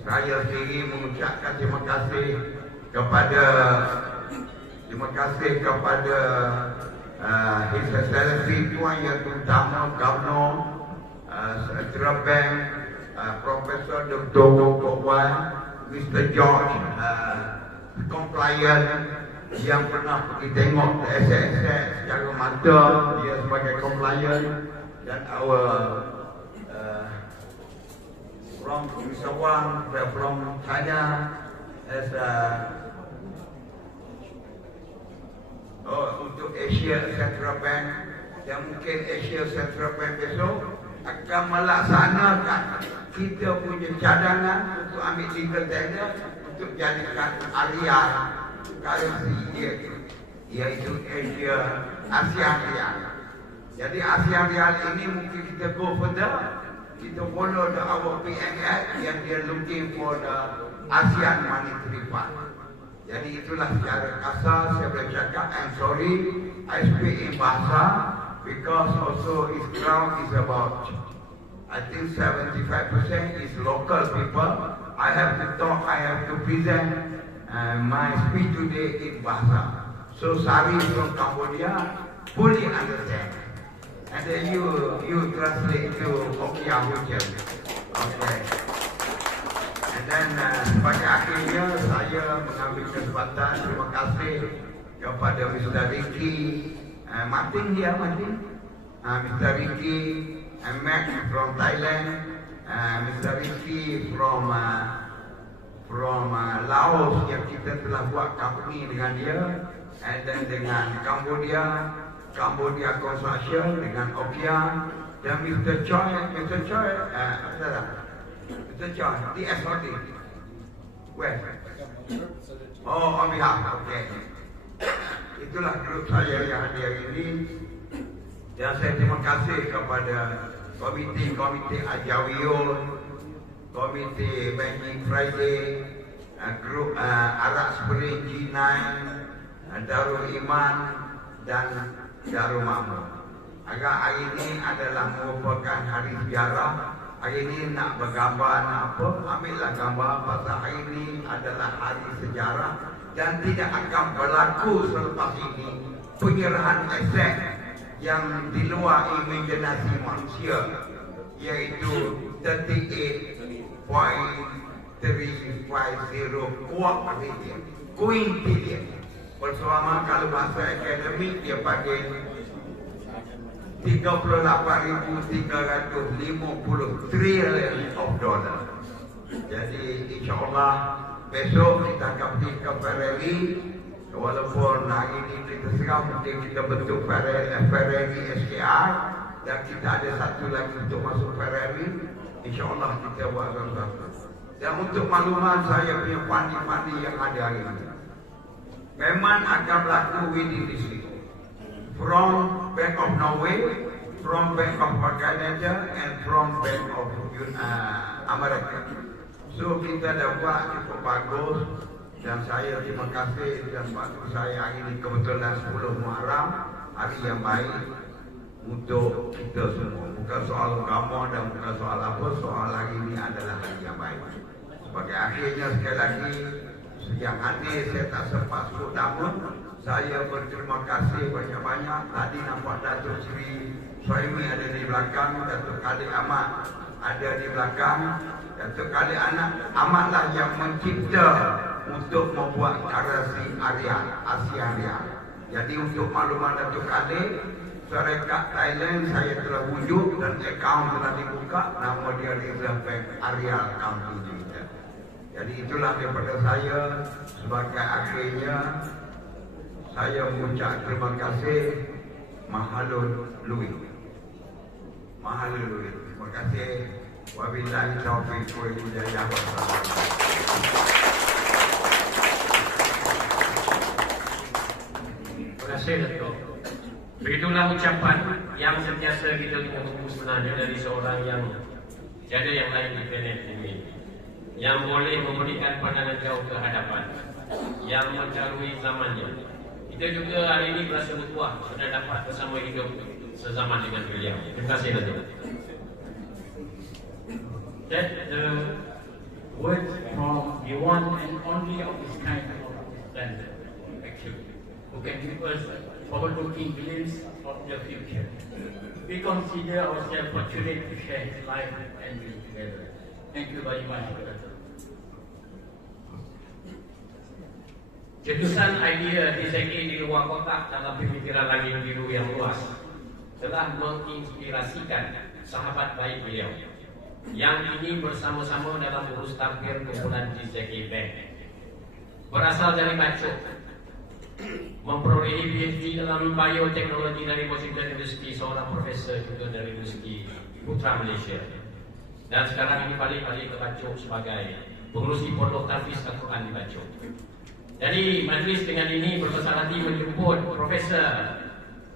saya sendiri mengucapkan terima kasih kepada His Excellency Tuan Yang Utama Gubernur Central Bank, Profesor Dr. Kok Wan, Mr. George Compliant yang pernah pergi tengok SSS secara mata, dia sebagai compliant, dan our from Mr. Wang from China as untuk Asia Central Bank, dan mungkin Asia Central Bank besok akan melaksanakan kita punya cadangan untuk ambil legal tender untuk jadikan area currency dia, iaitu ASEAN Rial. Jadi ASEAN Rial ini mungkin kita go further, kita follow our PMF yang dia looking for the ASEAN Monetary Fund. Jadi itulah secara kasar saya boleh cakap, I'm sorry, I speak in bahasa because also its ground is about, I think 75% is local people. I have to talk, I have to present my speech today in bahasa. So Sari from Cambodia fully understand. And then you translate to Okia Hujan. Okay. And then sebagai akhirnya saya mengambil kesempatan terima kasih kepada Mr. Ricky Martin dia Martin, Mr. Ricky Mac from Thailand, Mr. Ricky from Laos yang kita telah buat company dengan dia, and then dengan Cambodia Consortium dengan Okia, dan Mr. Choi, DSOD. Where? Oh, on behalf. Okay. Itulah grup saya yang hadir ini. Dan saya terima kasih kepada komite Ajawiul, komite Banking Friday, grup Arab Spring G9, Darul Iman dan Darul Makmur. Agak hari ini adalah merupakan hari sejarah. Hari ini nak bergambar nak apa, ambillah gambar pasal hari ini adalah hari sejarah dan tidak akan berlaku selepas ini penyerahan aset yang di luar imajinasi manusia, iaitu 38.350 quintillion. Bersama kalau bahasa akademik dia panggil 38,350 trilion of dollar. Jadi insyaAllah besok kita akan pergi ke Ferrari. Walaupun hari ini kita serang, mungkin kita bentuk Ferrari SKR, dan kita ada satu lagi untuk masuk Ferrari. InsyaAllah kita buat sesuatu. Dan untuk makluman saya punya pandi-pandi yang ada hari ini, memang akan berlaku within this week. From Bank of Norway, from Bank of Canada, and from Bank of America. So kita dah buat cukup bagus, dan saya terima kasih dan bantu saya hari ini kebetulan 10 Muharram, hari yang baik untuk kita semua. Bukan soal agama dan bukan soal apa, soal hari ini adalah hari yang baik. Sebagai akhirnya sekali lagi, sejak hadir saya tak sempat sebut nama. Saya berterima kasih banyak-banyak. Tadi nampak Datuk Seri Suhaimi ada di belakang, Datuk Khalid Ahmad ada di belakang. Datuk Khalid Ahmad lah yang mencipta untuk membuat currency ASEAN Rial. Jadi untuk makluman Datuk Khalid, Syarikat Thailand saya telah wujud dan akaun telah dibuka, nama dia Reserve Bank Rial Company Limited. Jadi itulah daripada saya. Sebagai akhirnya saya mengucap terima kasih. Mahalul Lui. Terima kasih. Wabillahi taufiq wal hidayah. Terima kasih Datuk. Begitulah ucapan yang sentiasa kita tunggu sebenarnya dari seorang yang tiada yang lain di planet ini, yang boleh memberikan pandangan jauh ke hadapan, yang mendahului zamannya. Kita juga hari ini berasa bertuah sudah dapat bersama hidup sezaman dengan beliau. Terima kasih Datuk. That the words from the one and only of this kind of standard, actually, who can give us forward-looking glimpse of the future. We consider ourselves fortunate to share his life and live together. Thank you very much, Brother. Cetusan idea disegi di luar kotak dalam pemikiran langit biru yang luas telah menginspirasikan sahabat baik beliau yang ini bersama-sama dalam urus tampil kumpulan Disegi Bank. Berasal dari Bacok, memperolehi PhD dalam bioteknologi dari Washington University, seorang profesor juga dari Universiti Putra Malaysia. Dan sekarang ini balik ke Bacok sebagai pengurusi pondok tahfiz Al-Quran di Bacok. Jadi majlis dengan ini berbesar hati menjemput Profesor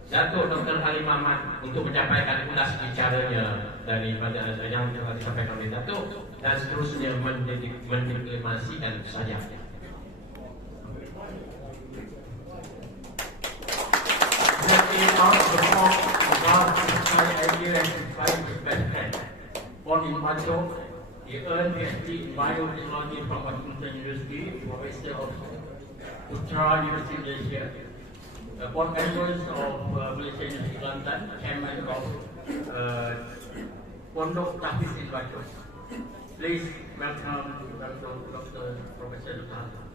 Datuk Dr. Halim Ahmad untuk menyampaikan ulas bicaranya daripada yang telah disampaikan oleh Datuk dan seterusnya mendeklamasikan saja. Born in Bacok, he earned PhD in biotechnology from Washington University, Professor of Putra University Malaysia, board members of Malaysia University Kelantan, chairman of Pondok Tahfiz in Bacok. Please welcome Dr. Professor Halim.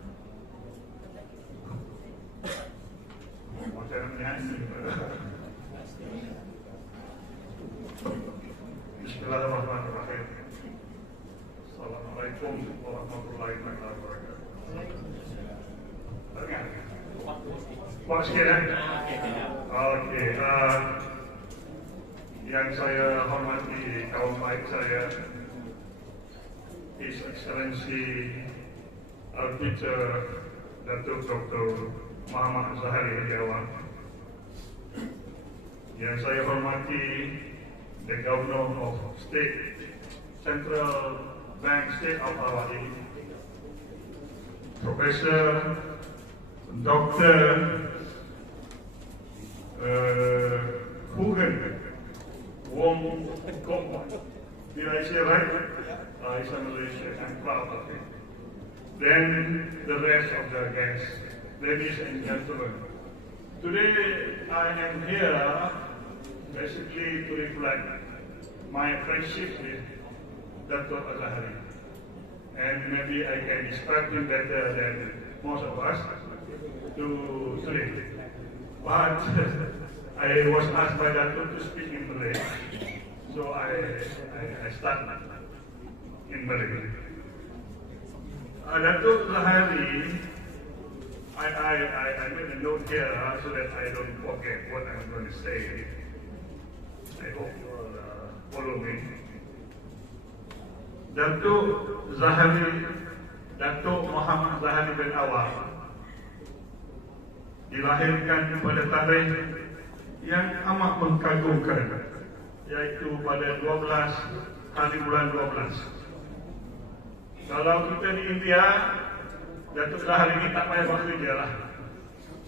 Bismillahirrahmanirrahim. Assalamualaikum warahmatullahi wabarakatuh. Puas sekalian. Oke. Yang saya hormati kawan baik saya, His Excellency Al-Teacher Datuk Dr. Muhammad Zahari Hadiawan. Yang saya hormati the Governor of State, Central Bank State of Hawaii, Professor Dr. Hugen Wong Kong. Did I say right? He's a Malaysian. I'm proud of him. Then the rest of the guests, ladies and gentlemen. Today I am here basically to reflect my friendship with Dr. Azhari. And maybe I can describe him better than most of us today. But I was asked by Dr. to speak in Malay, so I start in Malay. Dr. Azhari, I made a note here so that I don't forget what I'm going to say. I hope you will follow me. Datuk Zahari, Datuk Muhammad Zahari bin Awal dilahirkan pada tarikh yang amat mengagumkan, yaitu pada 12 hari bulan 12. Kalau kita di India, Datuk Zahari ini tak payah bekerja lah.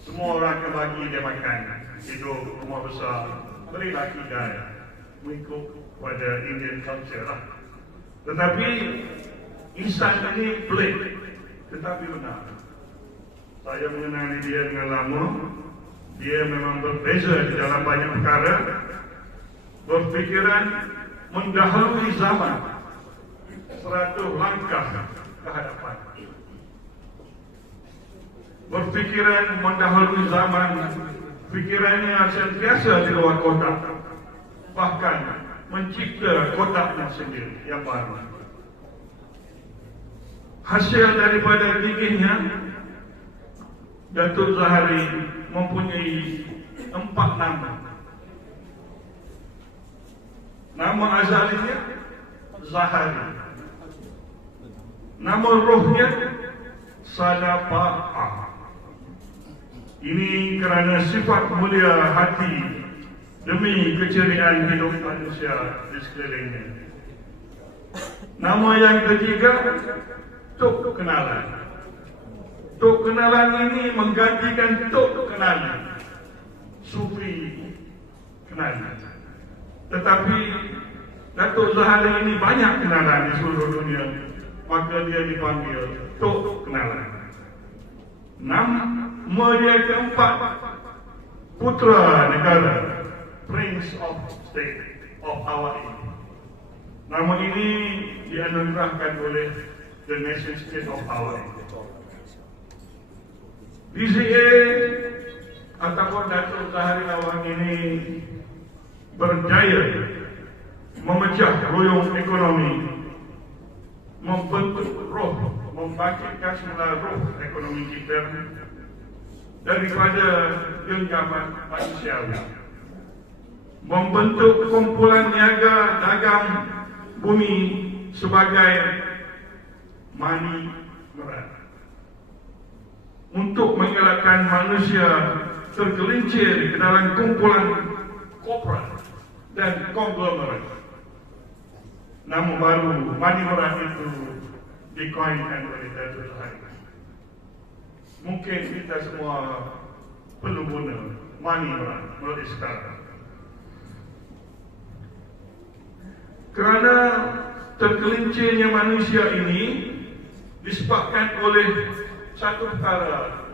Semua orang akan bagi dia makan, hidup rumah besar, berilah hidayah, mengikut pada Indian culture lah. Tetapi insan ini pelik, tetapi benar. Saya mengenali dia dengan lama. Dia memang berbeza di dalam banyak perkara. Berfikiran mendahului zaman 100 langkah ke hadapan. Berfikiran mendahului zaman. Fikirannya sentiasa di luar kotak. Bahkan mencipta kotaknya sendiri yang baru. Hasil daripada gigihnya, Datuk Zahari mempunyai 4 nama. Nama azalinya Zahari. Nama rohnya Sadapa'ah. Ini kerana sifat mulia hati demi keceriaan hidup manusia di sekelilingnya. Nama yang ketiga, Tok Kenalan. Tok Kenalan ini menggantikan Tok Kenalan, Sufi Kenalan. Tetapi Datuk Zahari ini banyak kenalan di seluruh dunia, maka dia dipanggil Tok Kenalan. Nama dia keempat, Putra Negara, Prince of State of Hawaii. Nama ini dianugerahkan oleh the Nation State of Hawaii. DZA ataupun Datuk Zahari Lawang ini berjaya memecah royong ekonomi, membentuk roh, membangkitkan semula roh ekonomi kita daripada genggaman manusiawi. Membentuk kumpulan niaga dagang bumi sebagai money merat untuk mengelakkan manusia tergelincir ke dalam kumpulan korporat dan konglomerat. Nama baru money merat itu dikoinkan oleh Datuk Zahari. Mungkin kita semua perlu guna money merat mulai sekarang. Kerana tergelincirnya manusia ini disebabkan oleh satu perkara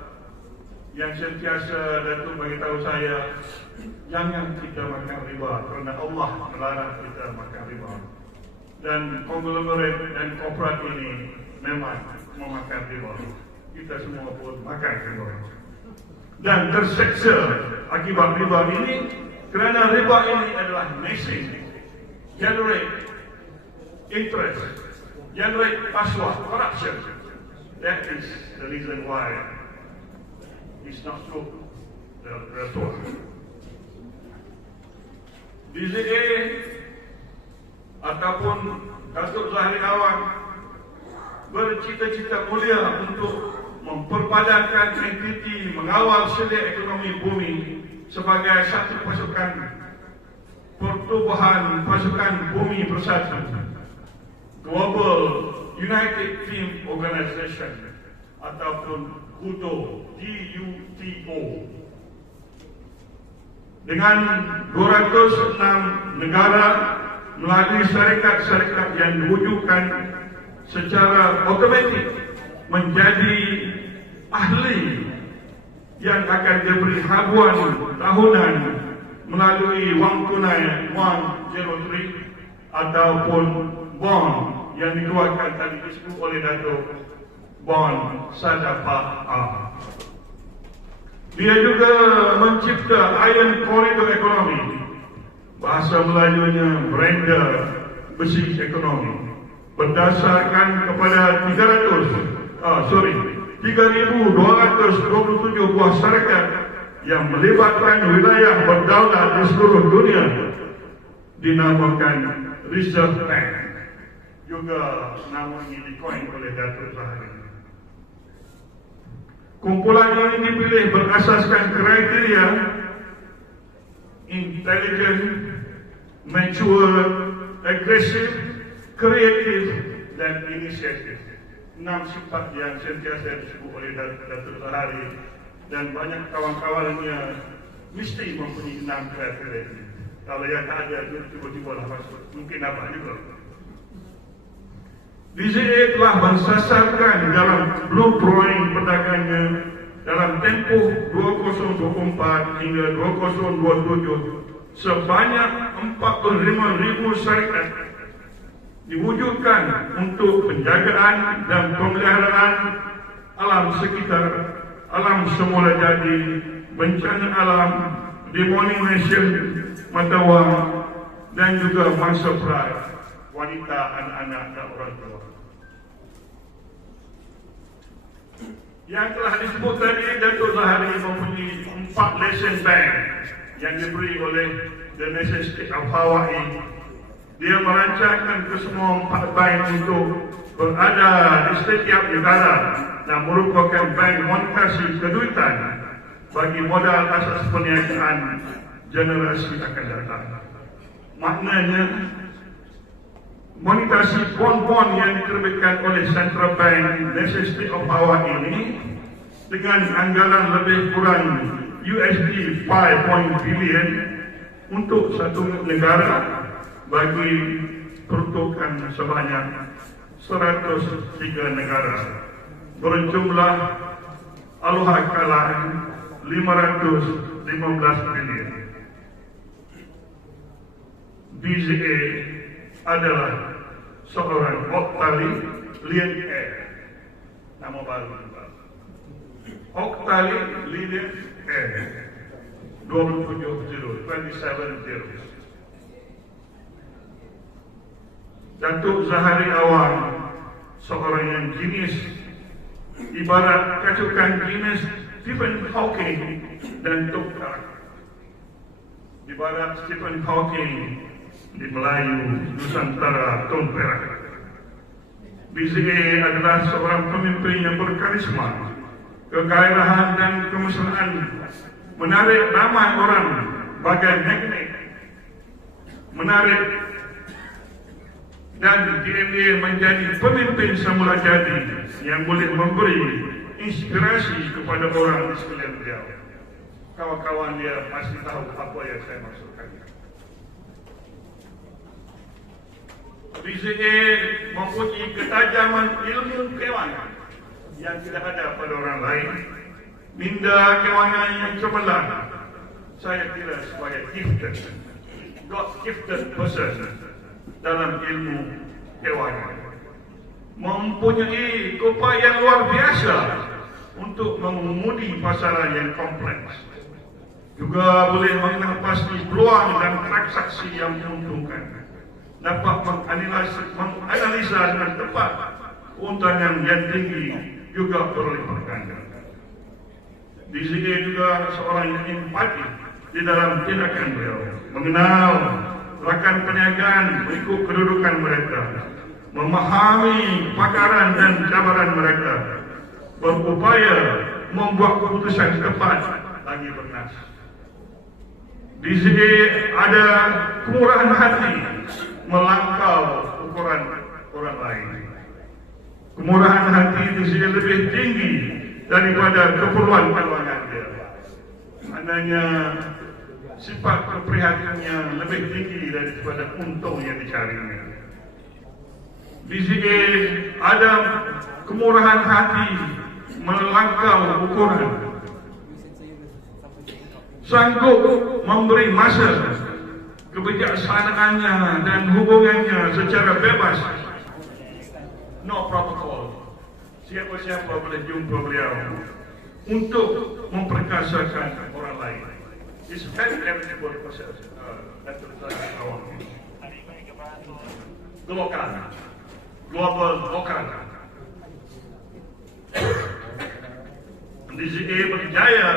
yang sentiasa Datuk beritahu saya, jangan kita makan riba kerana Allah melarang kita makan riba. Dan konglomerat dan korporat ini memang memakan riba. Kita semua pun makan riba. Dan terseksa akibat riba ini kerana riba ini adalah nasi. Generate interest, generate rasuah, corruption. That is the reason why it's not true. The rasuah. DZA ataupun Datuk Zahari Awang bercita-cita mulia untuk memperpadankan entiti mengawal sedia ekonomi bumi sebagai satu pasukan pertubuhan pasukan bumi bersatu, Global United Team Organization ataupun GUTO, GUTO, dengan 206 negara melalui syarikat-syarikat yang diwujudkan secara otomatik menjadi ahli yang akan diberi habuan tahunan melalui wang tunai 103 ataupun bond yang dikeluarkan tadi disebut oleh Datuk, bond Sadafah A. Dia juga mencipta Iron Corridor Ekonomi, bahasa Melayunya Beranda Besi Ekonomi, berdasarkan kepada 3,227 buah syarikat yang melibatkan wilayah berdaulat di seluruh dunia, dinamakan Reserve Bank. Juga nama ini dikoin oleh Datuk Zahari. Kumpulan ini dipilih berasaskan kriteria intelligent, mature, agresif, kreatif, dan inisiatif. 6 sifat yang sentiasa disebut oleh Datuk Zahari, dan banyak kawan-kawannya mesti mempunyai 6 kriteria ini. Kalau yang tak ada itu tiba-tiba lah masuk, mungkin apa juga. DZA telah mensasarkan dalam blueprint pedagangnya dalam tempoh 2024 hingga 2027 sebanyak 45,000 syarikat diwujudkan untuk penjagaan dan pemeliharaan alam sekitar, alam semula jadi, bencana alam, demonization mata wang, dan juga masa pride wanita, anak-anak dan orang tua. Yang telah disebut tadi, Datuk Zahari mempunyai 4 lesson bank yang diberi oleh The Nation State of Hawaii. Dia merancangkan ke semua 4 bank untuk berada di setiap negara dan merupakan bank monetisasi keduitan bagi modal asas perniagaan generasi akan datang. Maknanya, monetasi bond-bond yang diterbitkan oleh Central Bank Nation State of Hawaii ini dengan anggaran lebih kurang USD 5 billion untuk satu negara bagi peruntukan sebanyak 103 negara berjumlah aloha kalah 515 billion. DZA adalah seorang Oktali Lien Air, nama baru juga. Oktali Lien Air 2770. Datuk Zahari Awang seorang yang jenis ibarat kacukan jenis Stephen Hawking dan Dr. Di barat Stephen Hawking, di Melayu, Nusantara, Tun Perak. BZA adalah seorang pemimpin yang berkarisma, kegairahan dan kemesraan, menarik ramai orang bagai magnet, menarik dan DNA menjadi pemimpin semula jadi yang boleh memberi inspirasi kepada orang di sekeliling beliau. Kawan-kawan dia pasti tahu apa yang saya maksudkan. BZA mempunyai ketajaman ilmu kewangan yang tidak ada pada orang lain. Minda kewangan yang cemerlang, saya kira sebagai gifted, God gifted person dalam ilmu kewangan. Mempunyai keupayaan luar biasa untuk mengemudi pasaran yang kompleks. Juga boleh mengenal peluang dan transaksi yang menguntungkan. Dapat menganalisa dengan tepat keuntungan yang tinggi juga berlipat ganda. BZA juga seorang yang empati di dalam tindakan beliau, mengenal rakan perniagaan berikut kedudukan mereka, memahami pakaran dan cabaran mereka, berupaya membuat keputusan tepat lagi bernas. BZA ada kemurahan hati melangkau ukuran orang lain. Kemurahan hati BZA lebih tinggi daripada keperluan keuangan dia. Maknanya sifat keprihatinannya lebih tinggi daripada untung yang dicarinya. BZA ada kemurahan hati melangkau ukuran, sanggup memberi masa, kebijaksanaannya dan hubungannya secara bebas, no protocol. Siapa-siapa boleh jumpa beliau untuk memperkasakan orang lain. It's very eligible process. Global lokal. BZA berjaya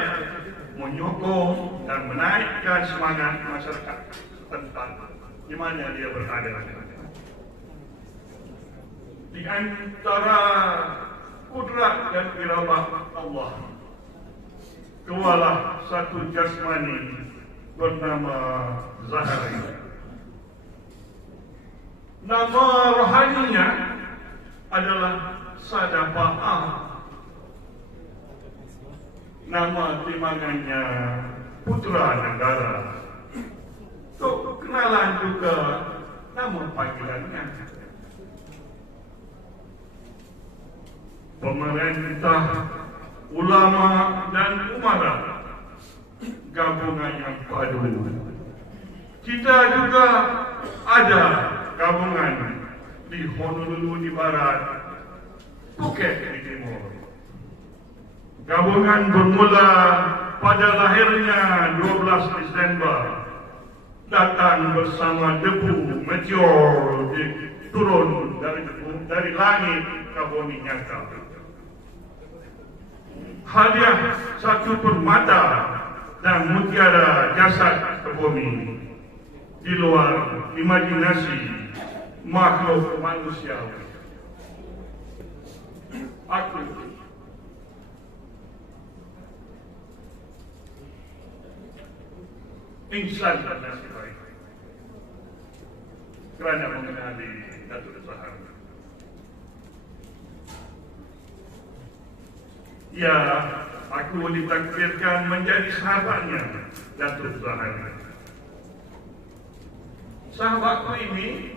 menyokong dan menaikkan semangat masyarakat tentang di mana dia berada. Di antara kudrat dan iradah Allah, keluarlah satu jasmani bernama Zahari. Nama rohaninya adalah Sadafa'ah. Nama timbangannya Putra Negara. Untuk kenalan juga nama panggilannya. Pemerintah, ulama dan umarah, gabungan yang padu. Kita juga ada gabungan di Honolulu di barat, Phuket di timur. Gabungan bermula pada lahirnya 12 Desember, datang bersama debu meteor turun dari langit ke bumi nyata. Hadiah satu permata dan mutiara jasad ke bumi, di luar imajinasi makhluk manusia. Aku insan bernasib baik kerana mengenali Datuk Zahari. Ya, aku ditakdirkan menjadi sahabatnya, Datuk Zahari. Sahabatku ini,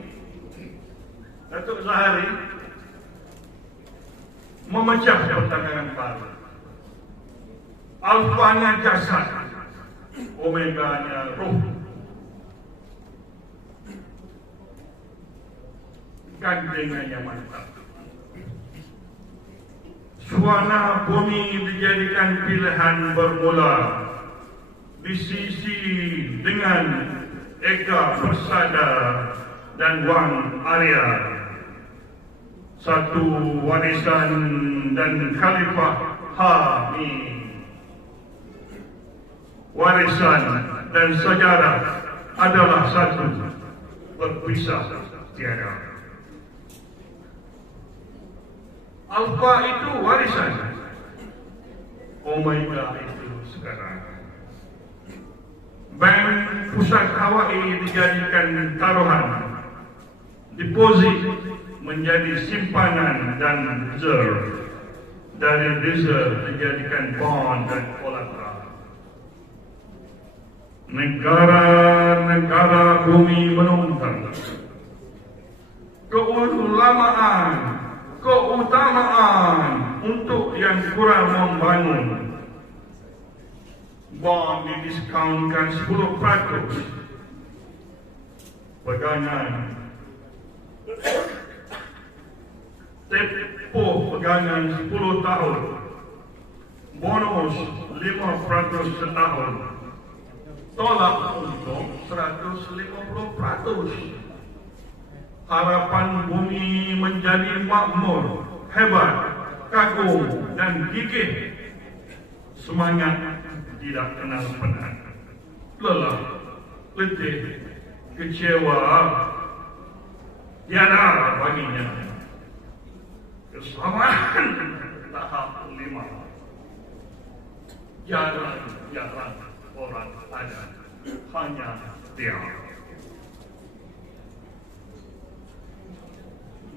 Datuk Zahari, memecah pertanyaan baru. Alfanya jasad, omeganya roh. Gandengannya mantap. Suara bumi dijadikan pilihan bermula di sisi dengan Eka Persada dan Wang Arya, satu warisan dan Khalifah Hami warisan dan sejarah adalah satu, berpisah tiada. Alfa itu warisan, Omega itu sekarang. Bank Pusat Hawaii dijadikan taruhan, deposit menjadi simpanan dan reserve, dari reserve dijadikan bond dan kolateral. Negara-negara bumi menonton keutamaan untuk yang kurang membangun. Bond didiskonkan 10%, pegangan tempoh pegangan 10 tahun, bonus 5% setahun, tolak untuk 150%. Harapan bumi menjadi makmur, hebat, kagum dan gigih. Semangat tidak kenal penat, lelah, letih, kecewa tiada baginya. Kesamaan tahap 5. Jarang orang ada, hanya dia.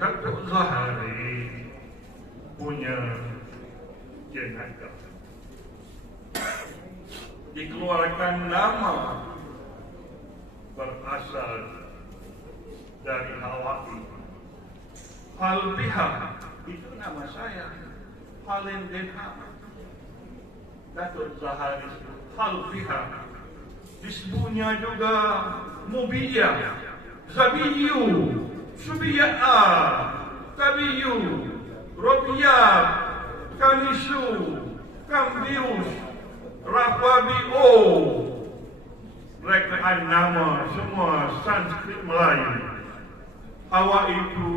Datuk Zahari punya jenaka. Dikeluarkan nama berasal dari Hawaii. Halbiha itu nama saya, Halin Denha. Datuk Zahari Halbiha. Disebutnya juga Mobilia, Zabiyu, Subiya'a, Tabiyu, Robiab, Kamisu, Kambius, Rafabio. Rekaan nama semua Sanskrit Melayu. Hawaii itu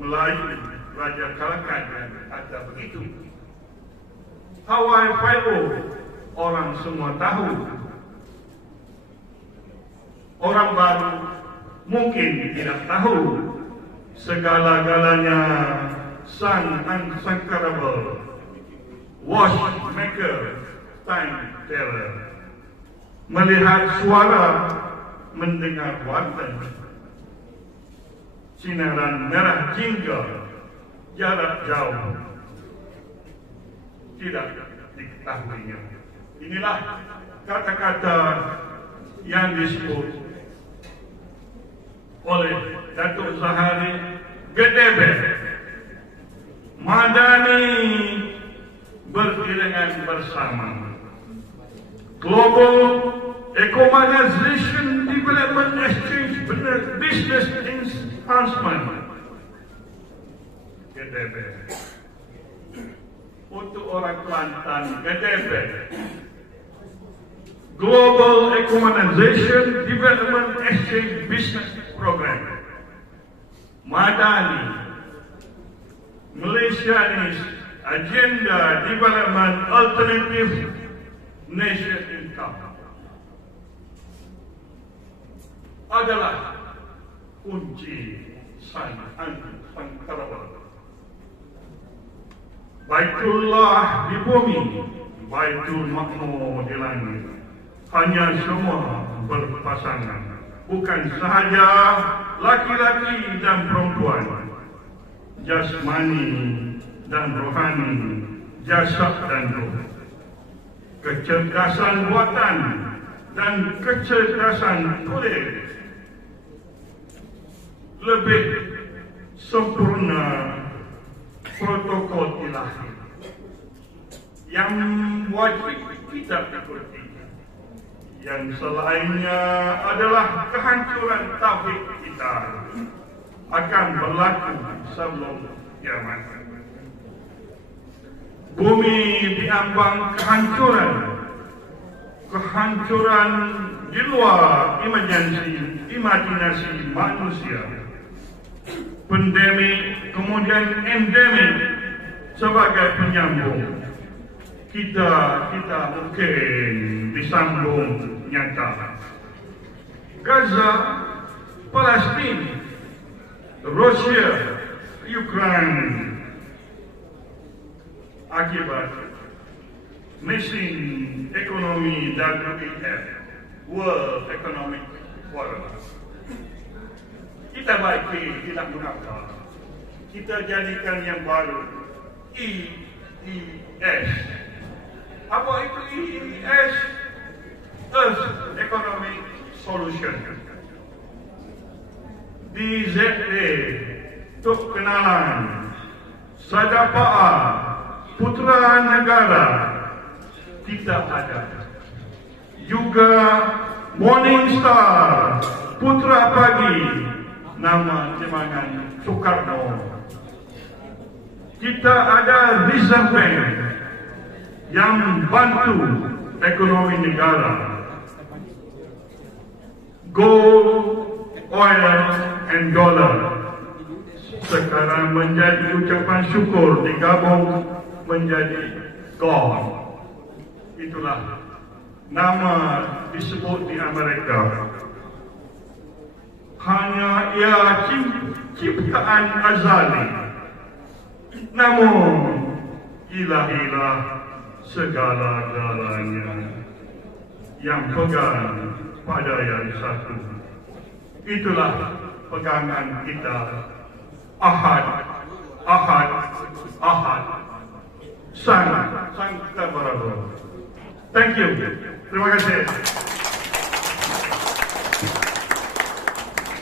Melayu, Raja Kalakan ada begitu. Hawaii Pharaoh, orang semua tahu. Orang baru mungkin tidak tahu. Segala-galanya Sun Unsackerable, Watchmaker, Time Teller. Melihat suara, mendengar warna. Sinaran merah jingga, jarak jauh, tidak diketahuinya. Inilah kata-kata yang disebut oleh Datuk Zahari Gedebe. Madani beriringan bersama. Global Ecomonization Development Exchange Business Enhancement. Gedebe. Untuk orang Kelantan, Gedebe. Global Ecomonization Development Exchange Business Program. Madani, Malaysia's Agenda Development Alternative Nation Income adalah kunci Unsackerable. Baitullah di bumi, Baitul Makmur di langit. Hanya semua berpasangan. Bukan sahaja laki-laki dan perempuan, jasmani dan rohani, jasad dan roh, kecerdasan buatan dan kecerdasan tulis, lebih sempurna protokol ilahi yang wajib kita ikuti. Yang selainnya adalah kehancuran tauhid kita akan berlaku sebelum kiamat. Bumi diambang kehancuran di luar imajinasi manusia. Pandemik kemudian endemik sebagai penyambung. kita mungkin disambung nyata. Gaza, Palestina, Rusia, Ukraine, akibat mesin ekonomi WEF, World Economic Forum. Kita baiki, tidak mengapa. Kita jadikan yang baru, EES. Apa itu EES? Earth Economic Solution. DZA, untuk kenalan, Sadapaa, Putra Negara, kita ada. Juga Morning Star, Putra Pagi, nama Jemangan Soekarno. Kita ada Reserve Bank yang bantu ekonomi negara. Gold, oil, and dollar sekarang menjadi ucapan syukur digabung menjadi gold. Itulah nama disebut di Amerika. Hanya ia ciptaan azali, namun ilah-ilah segala-galanya yang pegang pada yang satu. Itulah pegangan kita. Ahad, Ahad, Ahad. Sang kita berada. Thank you. Terima kasih.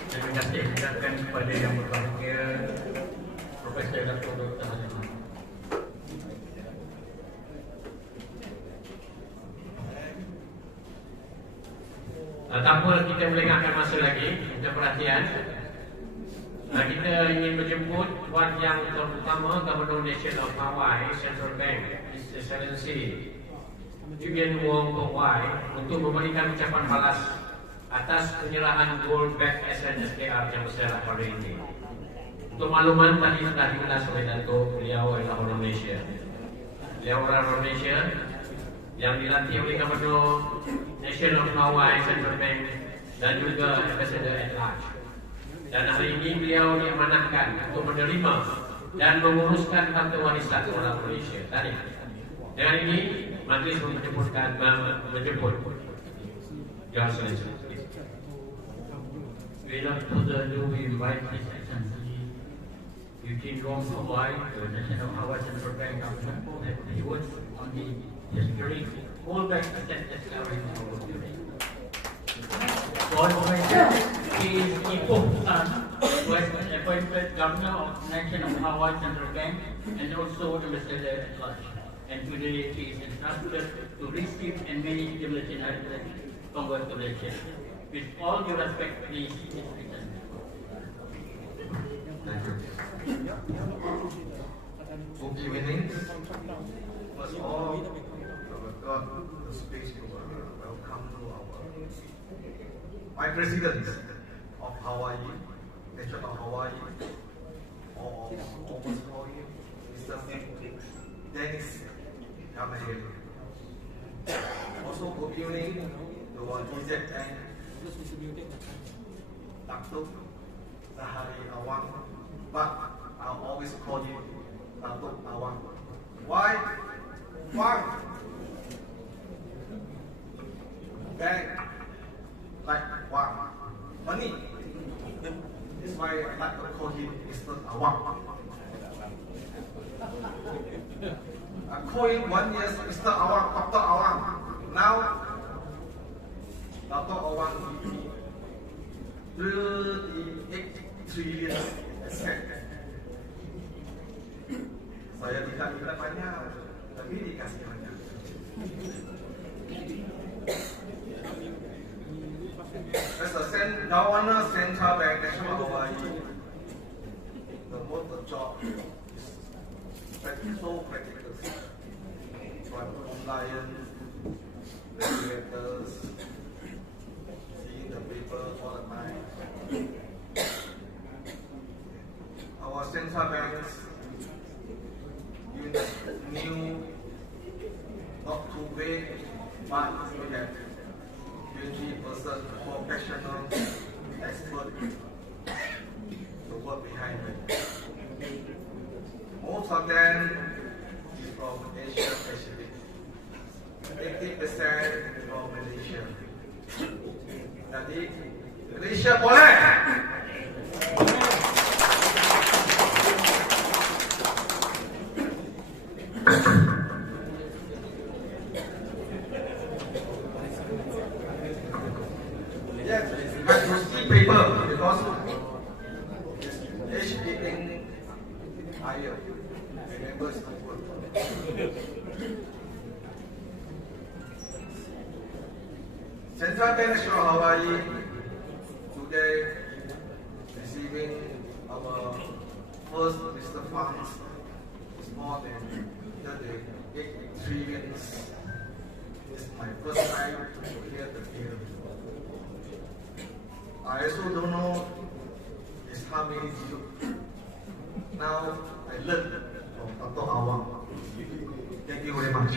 Terima kasih ucapkan kepada yang berbahagia Profesor Dr. Dr. Halimah. Tanpa kita melengahkan masa lagi, kita perhatian. Kita ingin menjemput Tuan Yang Terutama Governor Nation of Hawaii Central Bank, His Excellency Julian Wong Kok Wai, untuk memberikan ucapan balas atas penyerahan gold back SNSDR yang bersejarah hari ini. Untuk makluman tadi sudah diulas oleh Dato' beliau adalah orang Malaysia. Beliau orang Malaysia yang dilantik oleh Governor Nation of Hawaii Central Bank dan juga Ambassador at Large. Dan hari ini beliau diamanahkan untuk menerima dan menguruskan harta warisan orang Malaysia. Tadi. Dengan ini, Majlis menjemput Your Excellency. Without further ado, we invite His Excellency Eugene Wong Kok Wai, the National Hawaii Central Bank Government, to have the words on the history all back to that discovery in our country. He is Ipoh Tan, who has been appointed Governor of Nation of Hawaii Central Bank and also Ambassador at Large. And today he is entrusted to receive and manage the Malaysian Heritage. Congratulations. With all due respect, please, Mr. President. Thank you. Good evening. First of all, I've got the speech to welcome to my President of Hawaii, Nation of Hawaii, or almost call him Mr. Dennis Kamahir. Also, good evening to our DZN, Datuk Zahari Awang, but I'll always call him Datuk Awang. Why? Wang. Bank like Wang. Money. This is why I like to call him Mr. Awang. I call him 1 year Mr. Awang, Dr. Awang. Now, Dr. Awang give me 38 trillion asset. Saya tidak minta banyak, tapi dikasih banyak. As the Governor Central Bank National Hawaii, the most job is so practical. But compliance, regulators, seeing the paper all the time. Our central banks, even the new not too big, but we have 20 persons, professional experts to work behind it. Most of them is from Asia Pacific. 80% from Malaysia. Jadi Malaysia boleh. Yes, but you see paper because it's getting higher. Remember, it's not good. Central Bank National Hawaii today receiving our first Mr. Funds is more than 8 trillion. It's my first time to hear the figure. I also don't know is how many zero. Now I learned from Dr. Awang. Thank you very much.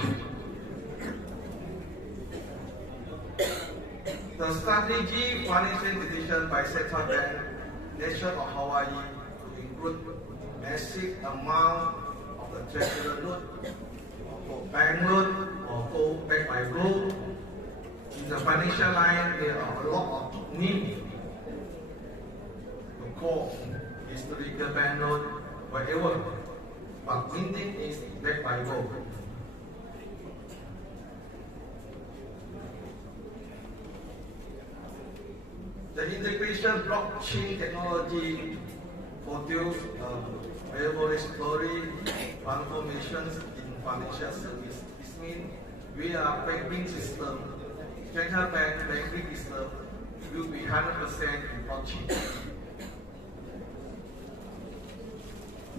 The strategy financing decision by Central Bank Nation of Hawaii to include massive amount of the treasury note, or bank loan, or gold backed by gold. In the financial line, there are a lot of need to call historical bank note, whatever, but minting is backed by gold. The integration blockchain technology produced revolutionary transformations in financial service. This means we are banking system, central bank banking system will be 100% blockchain.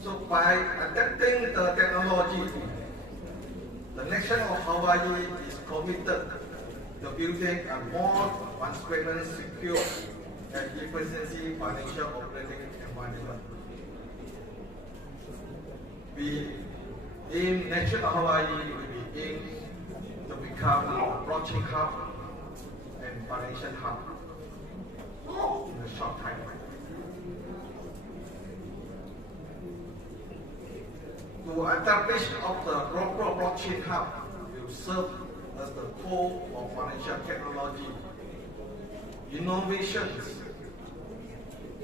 So by adapting the technology, the nation of Hawaii is committed to building a more transparent, secure, and efficiency financial operating environment. We aim, nation of Hawaii will be aimed to become a blockchain hub and financial hub in a short time. To establish of the global blockchain hub will serve as the core of financial technology, innovations,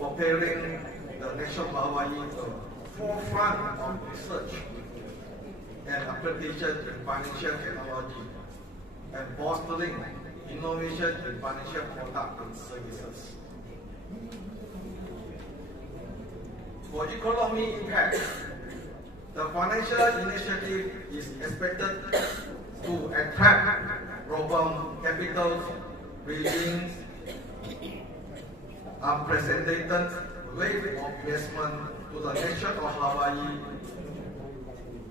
preparing the nation of Hawaii the forefront of research and application in financial technology, and fostering innovation in financial products and services. For economic impact, the financial initiative is expected to attract global capital, bringing unprecedented wave of investment to the nation of Hawaii,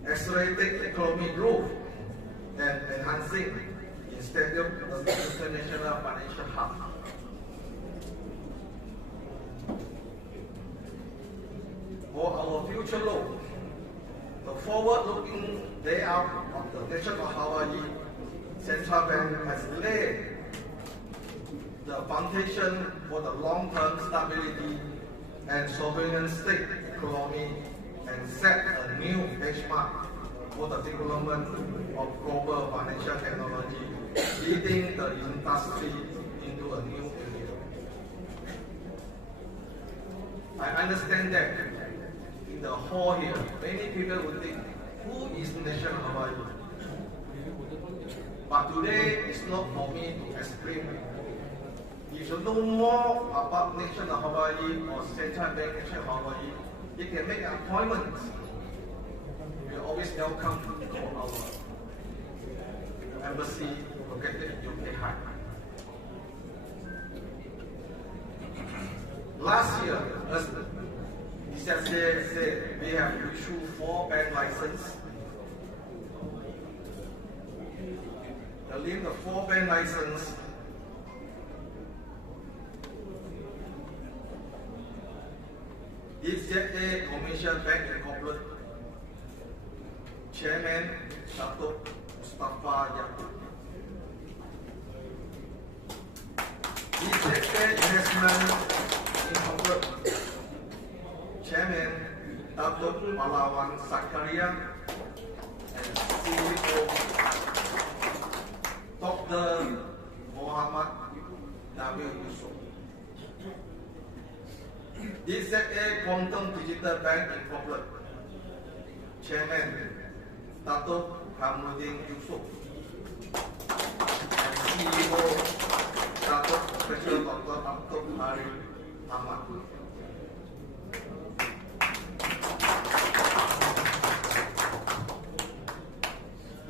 accelerating economic growth and enhancing instead of the international financial hub. For our future law, the forward-looking layout of the nation of Hawaii, Central Bank has laid the foundation for the long-term stability and sovereign state economy and set a new benchmark for the development of global financial technology, leading the industry into a new area. I understand that in the hall here, many people would think, who is nation of Hawaii? But today, it's not for me to explain. If you know more about nation of Hawaii or Central Bank Nation of Hawaii, you can make an appointment. We are always welcome to our embassy located in UK High. Last year, as Mr. said, we have issued 4 bank licenses. The list of 4 bank licenses is ZA Commercial Bank Incorporated, Chairman Dato' Mustafa Yaakob. DZA Investment Incorporated Chairman Datuk Pahlawan Zakaria and CEO Dr. Muhammad W. Yusuf. DZA Quantum Digital Bank Incorporated Chairman Datuk Hamuddin Yusuf and CEO Datuk Profesor Dr. Abdul Hari Ahmad.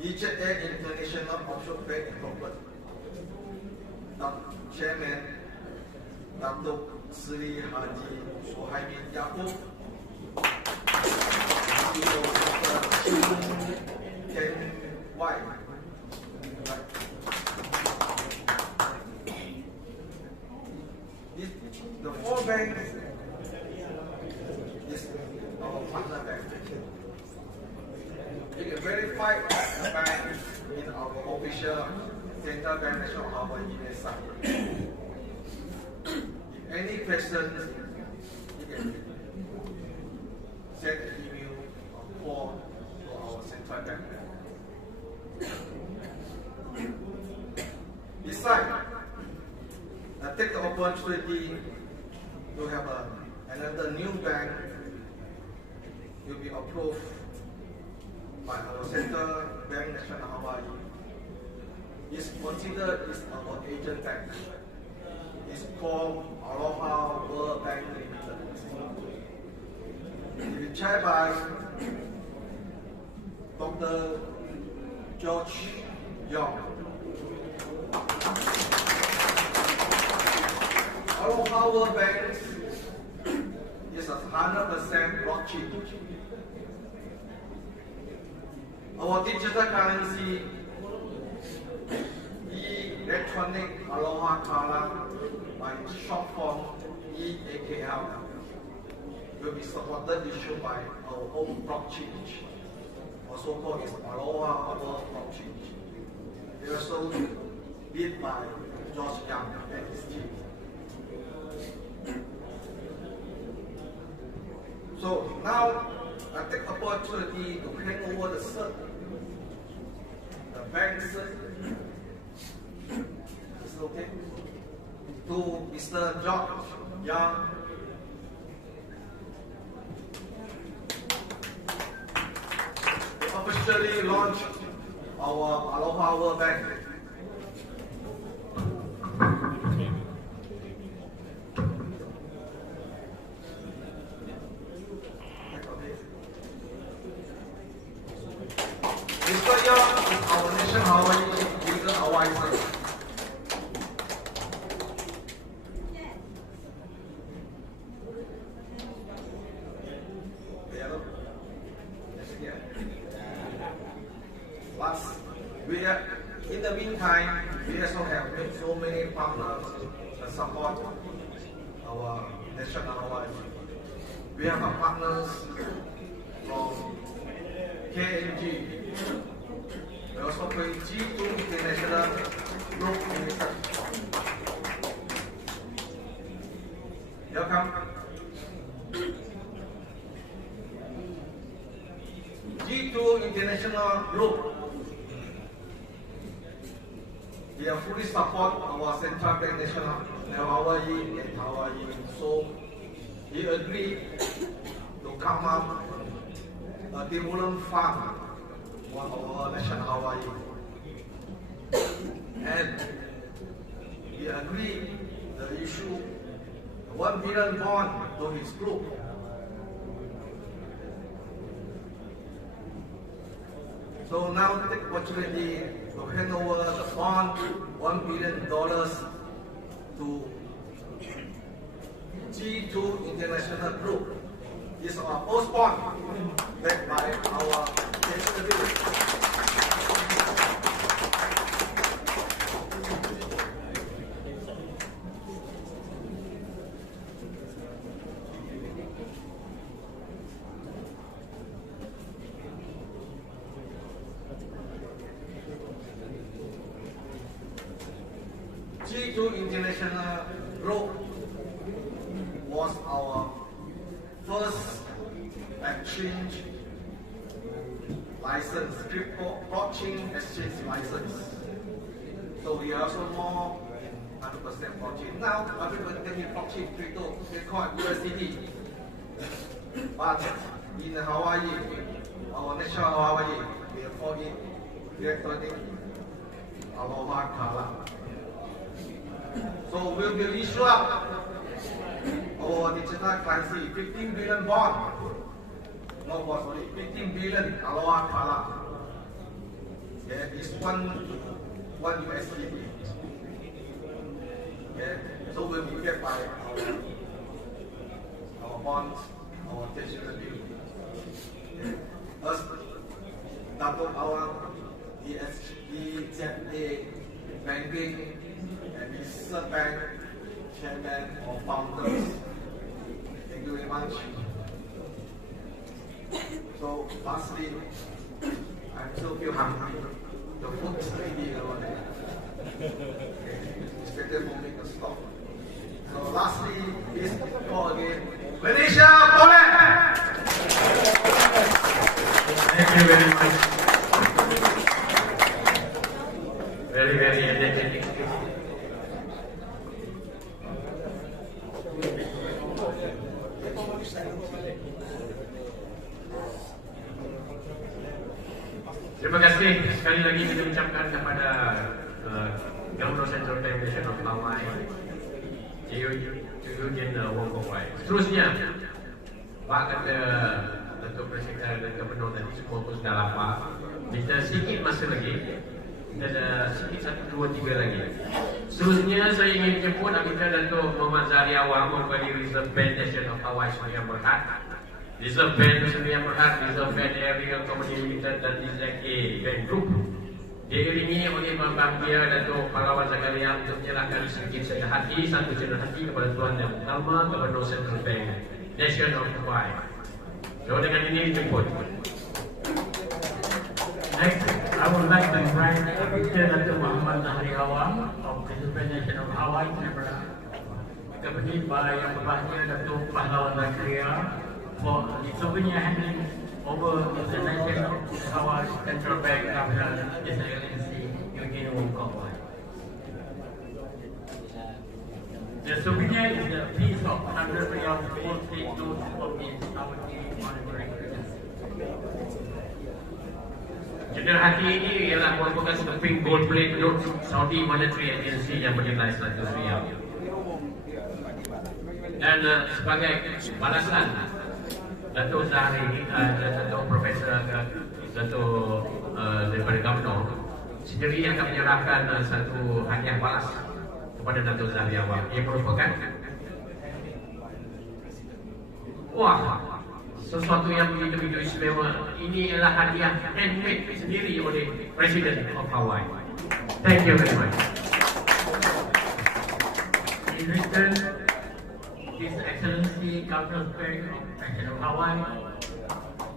DZA International Offshore Bank Incorporated Chairman Datuk Sri Haji Suhaimin Yaakob, CEO Dr. Ken Wai. The four banks is our partner bank. You can verify the bank in our official Central Bank National Hawaii website. If any questions, you can send an email or call to our Central Bank. Besides, I take the opportunity to have another new bank will be approved by our Central Bank National Hawaii. It's considered as our agent bank. It's called Aloha World Bank Limited. It is chaired by Dr. George Young. Aloha World Bank is a 100% blockchain. Our digital currency, electronic Aloha Kala, by short form EAKL, will be supported issued by our own blockchain, also called is Aloha World Blockchain. It was also led by George Young and his team. So now I take the opportunity to hand over the cert, the bank cert, is it okay? To Mr. George Young. We officially launched our Aloha World Bank. Mr. Young is our Nation Hawaii legal advisor. In the meantime, we also have so many partners that support our National Hawaii. We have partners from KNG. We also play G2 International Group Limited. Welcome. G2 International Group. They are fully support our Central Bank National Hawaii and Hawaii. So he agreed to come up a development fund for our National Hawaii. And he agreed to issue $1 billion bond to his group. So now take the opportunity to hand over the bond, $1 billion to G2 International Group. This is our post bond backed by our capability. G2 International Group was our first exchange license, crypto blockchain exchange license. So we are also more 100% blockchain. Now everybody taking blockchain, crypto, Bitcoin, USDT. But in Hawaii, our national Hawaii, we are calling electronic Aloha Kala. So we will issue up our digital currency, 15 billion bond. No bond, sorry, 15 billion Aloha Kala. Yeah, it's one USDT. Yeah, so we'll be kept by our bonds, our treasury bill. Yeah. Us, double our EZA banking and Reserve Bank chairman or founders. Thank you very much. So lastly, I still feel hungry. The food is ready over there. It's better for me to stop. So lastly, please call again. Malaysia Poland! Thank you very much. Very energetic. Terima kasih sekali lagi kita ucapkan kepada Governor Central Bank Nation of Hawaii, Eugene Wong Kok Wai. Seterusnya, Pak kata Datuk Presiden dan Gubernur tadi semua pun sudah lapar. Kita sikit masa lagi, kita ada sikit 1, 2, 3 lagi. Seterusnya saya ingin jemput Amika Datuk Muhammad Zariawan dari Reserve Bank Nation of Hawaii Sebagai Berhad. Reserve Bank Sebagai Berhad, Reserve Bank Area Company Limited dan ZK Bank Group diiringi oleh Bahagia Datuk Pahlawan Zakaria untuk menyerahkan sedikit senang hati, satu senang hati kepada Tuan Yang Pertama Gubernur Central Bank Nation of Hawaii. So dengan ini jemput. Next, I would like to invite Mr. Datuk Muhammad Zariawan of Reserve Bank Nation of Hawaii to accompanied by Yang Berbahagia Datuk Pahlawan Zakaria for the souvenir handling over the nation of Hawaii Central Bank Governor His Excellency Eugene Wong Kok Wai. The souvenir is a piece of 100 real gold plate notes of the Saudi monetary currency. Senang hati ini ialah merupakan keping gold plate note Saudi Monetary Agency yang bernilai 100 rial. Dan sebagai balasan, Datuk Zahri dan Datuk Profesor Datuk daripada Gubernur sendiri akan menyerahkan satu hadiah balas kepada Datuk Zahri Awang. Ia merupakan sesuatu yang begitu istimewa. Ini adalah hadiah handmade sendiri oleh Presiden of Hawaii. Thank you very much. In return, His Excellency Governor Bank of Nation of Hawaii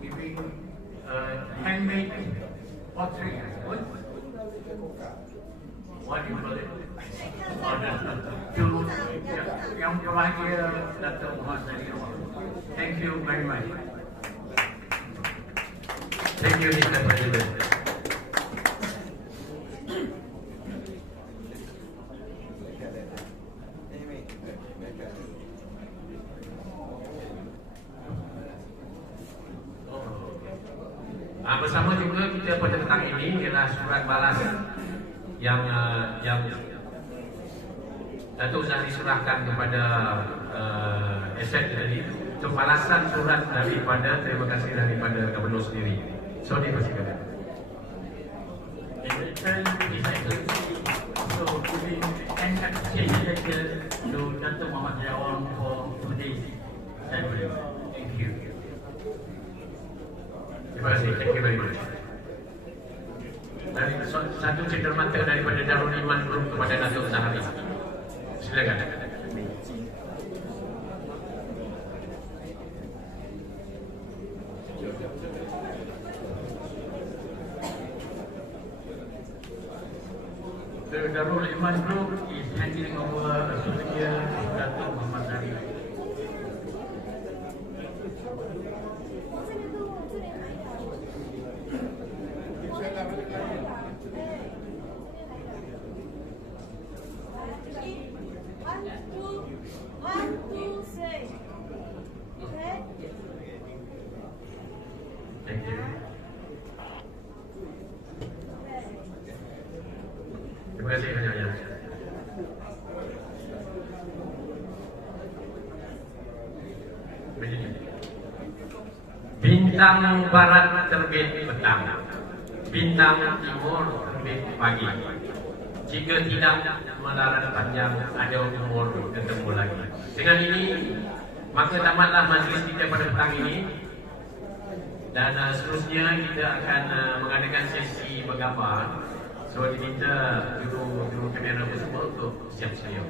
giving handmade pottery. What do you call it? To Yang Berbahagia Datuk Muhammad Zariawan. Thank you very much. Thank you, Mr. President. Bersama juga kita pada petang ini ialah surat balas yang Datuk Zahri serahkan kepada Aset tadi untuk balasan surat daripada terima kasih daripada Gubernur sendiri. So dipersilakan. In return, His Excellency also giving an exchange letter to Datuk Muhammad Zariawan for today's ceremony. Thank you. Terima kasih. Thank you very much. Dan satu cendera mata daripada Darul Iman Group kepada Datuk Zahri. Silakan. The Darul Iman Group is handing over a souvenir to Dato' Muhammad Hari. Thank you. Terima kasih banyak. Bintang barat terbit petang, bintang timur terbit pagi. Jika tidak mendarat panjang, ada umur ketemu lagi. Dengan ini, maka tamatlah majlis kita pada petang ini. Dan seterusnya kita akan mengadakan sesi bergambar. So diminta juru kamera semua untuk siap sedia.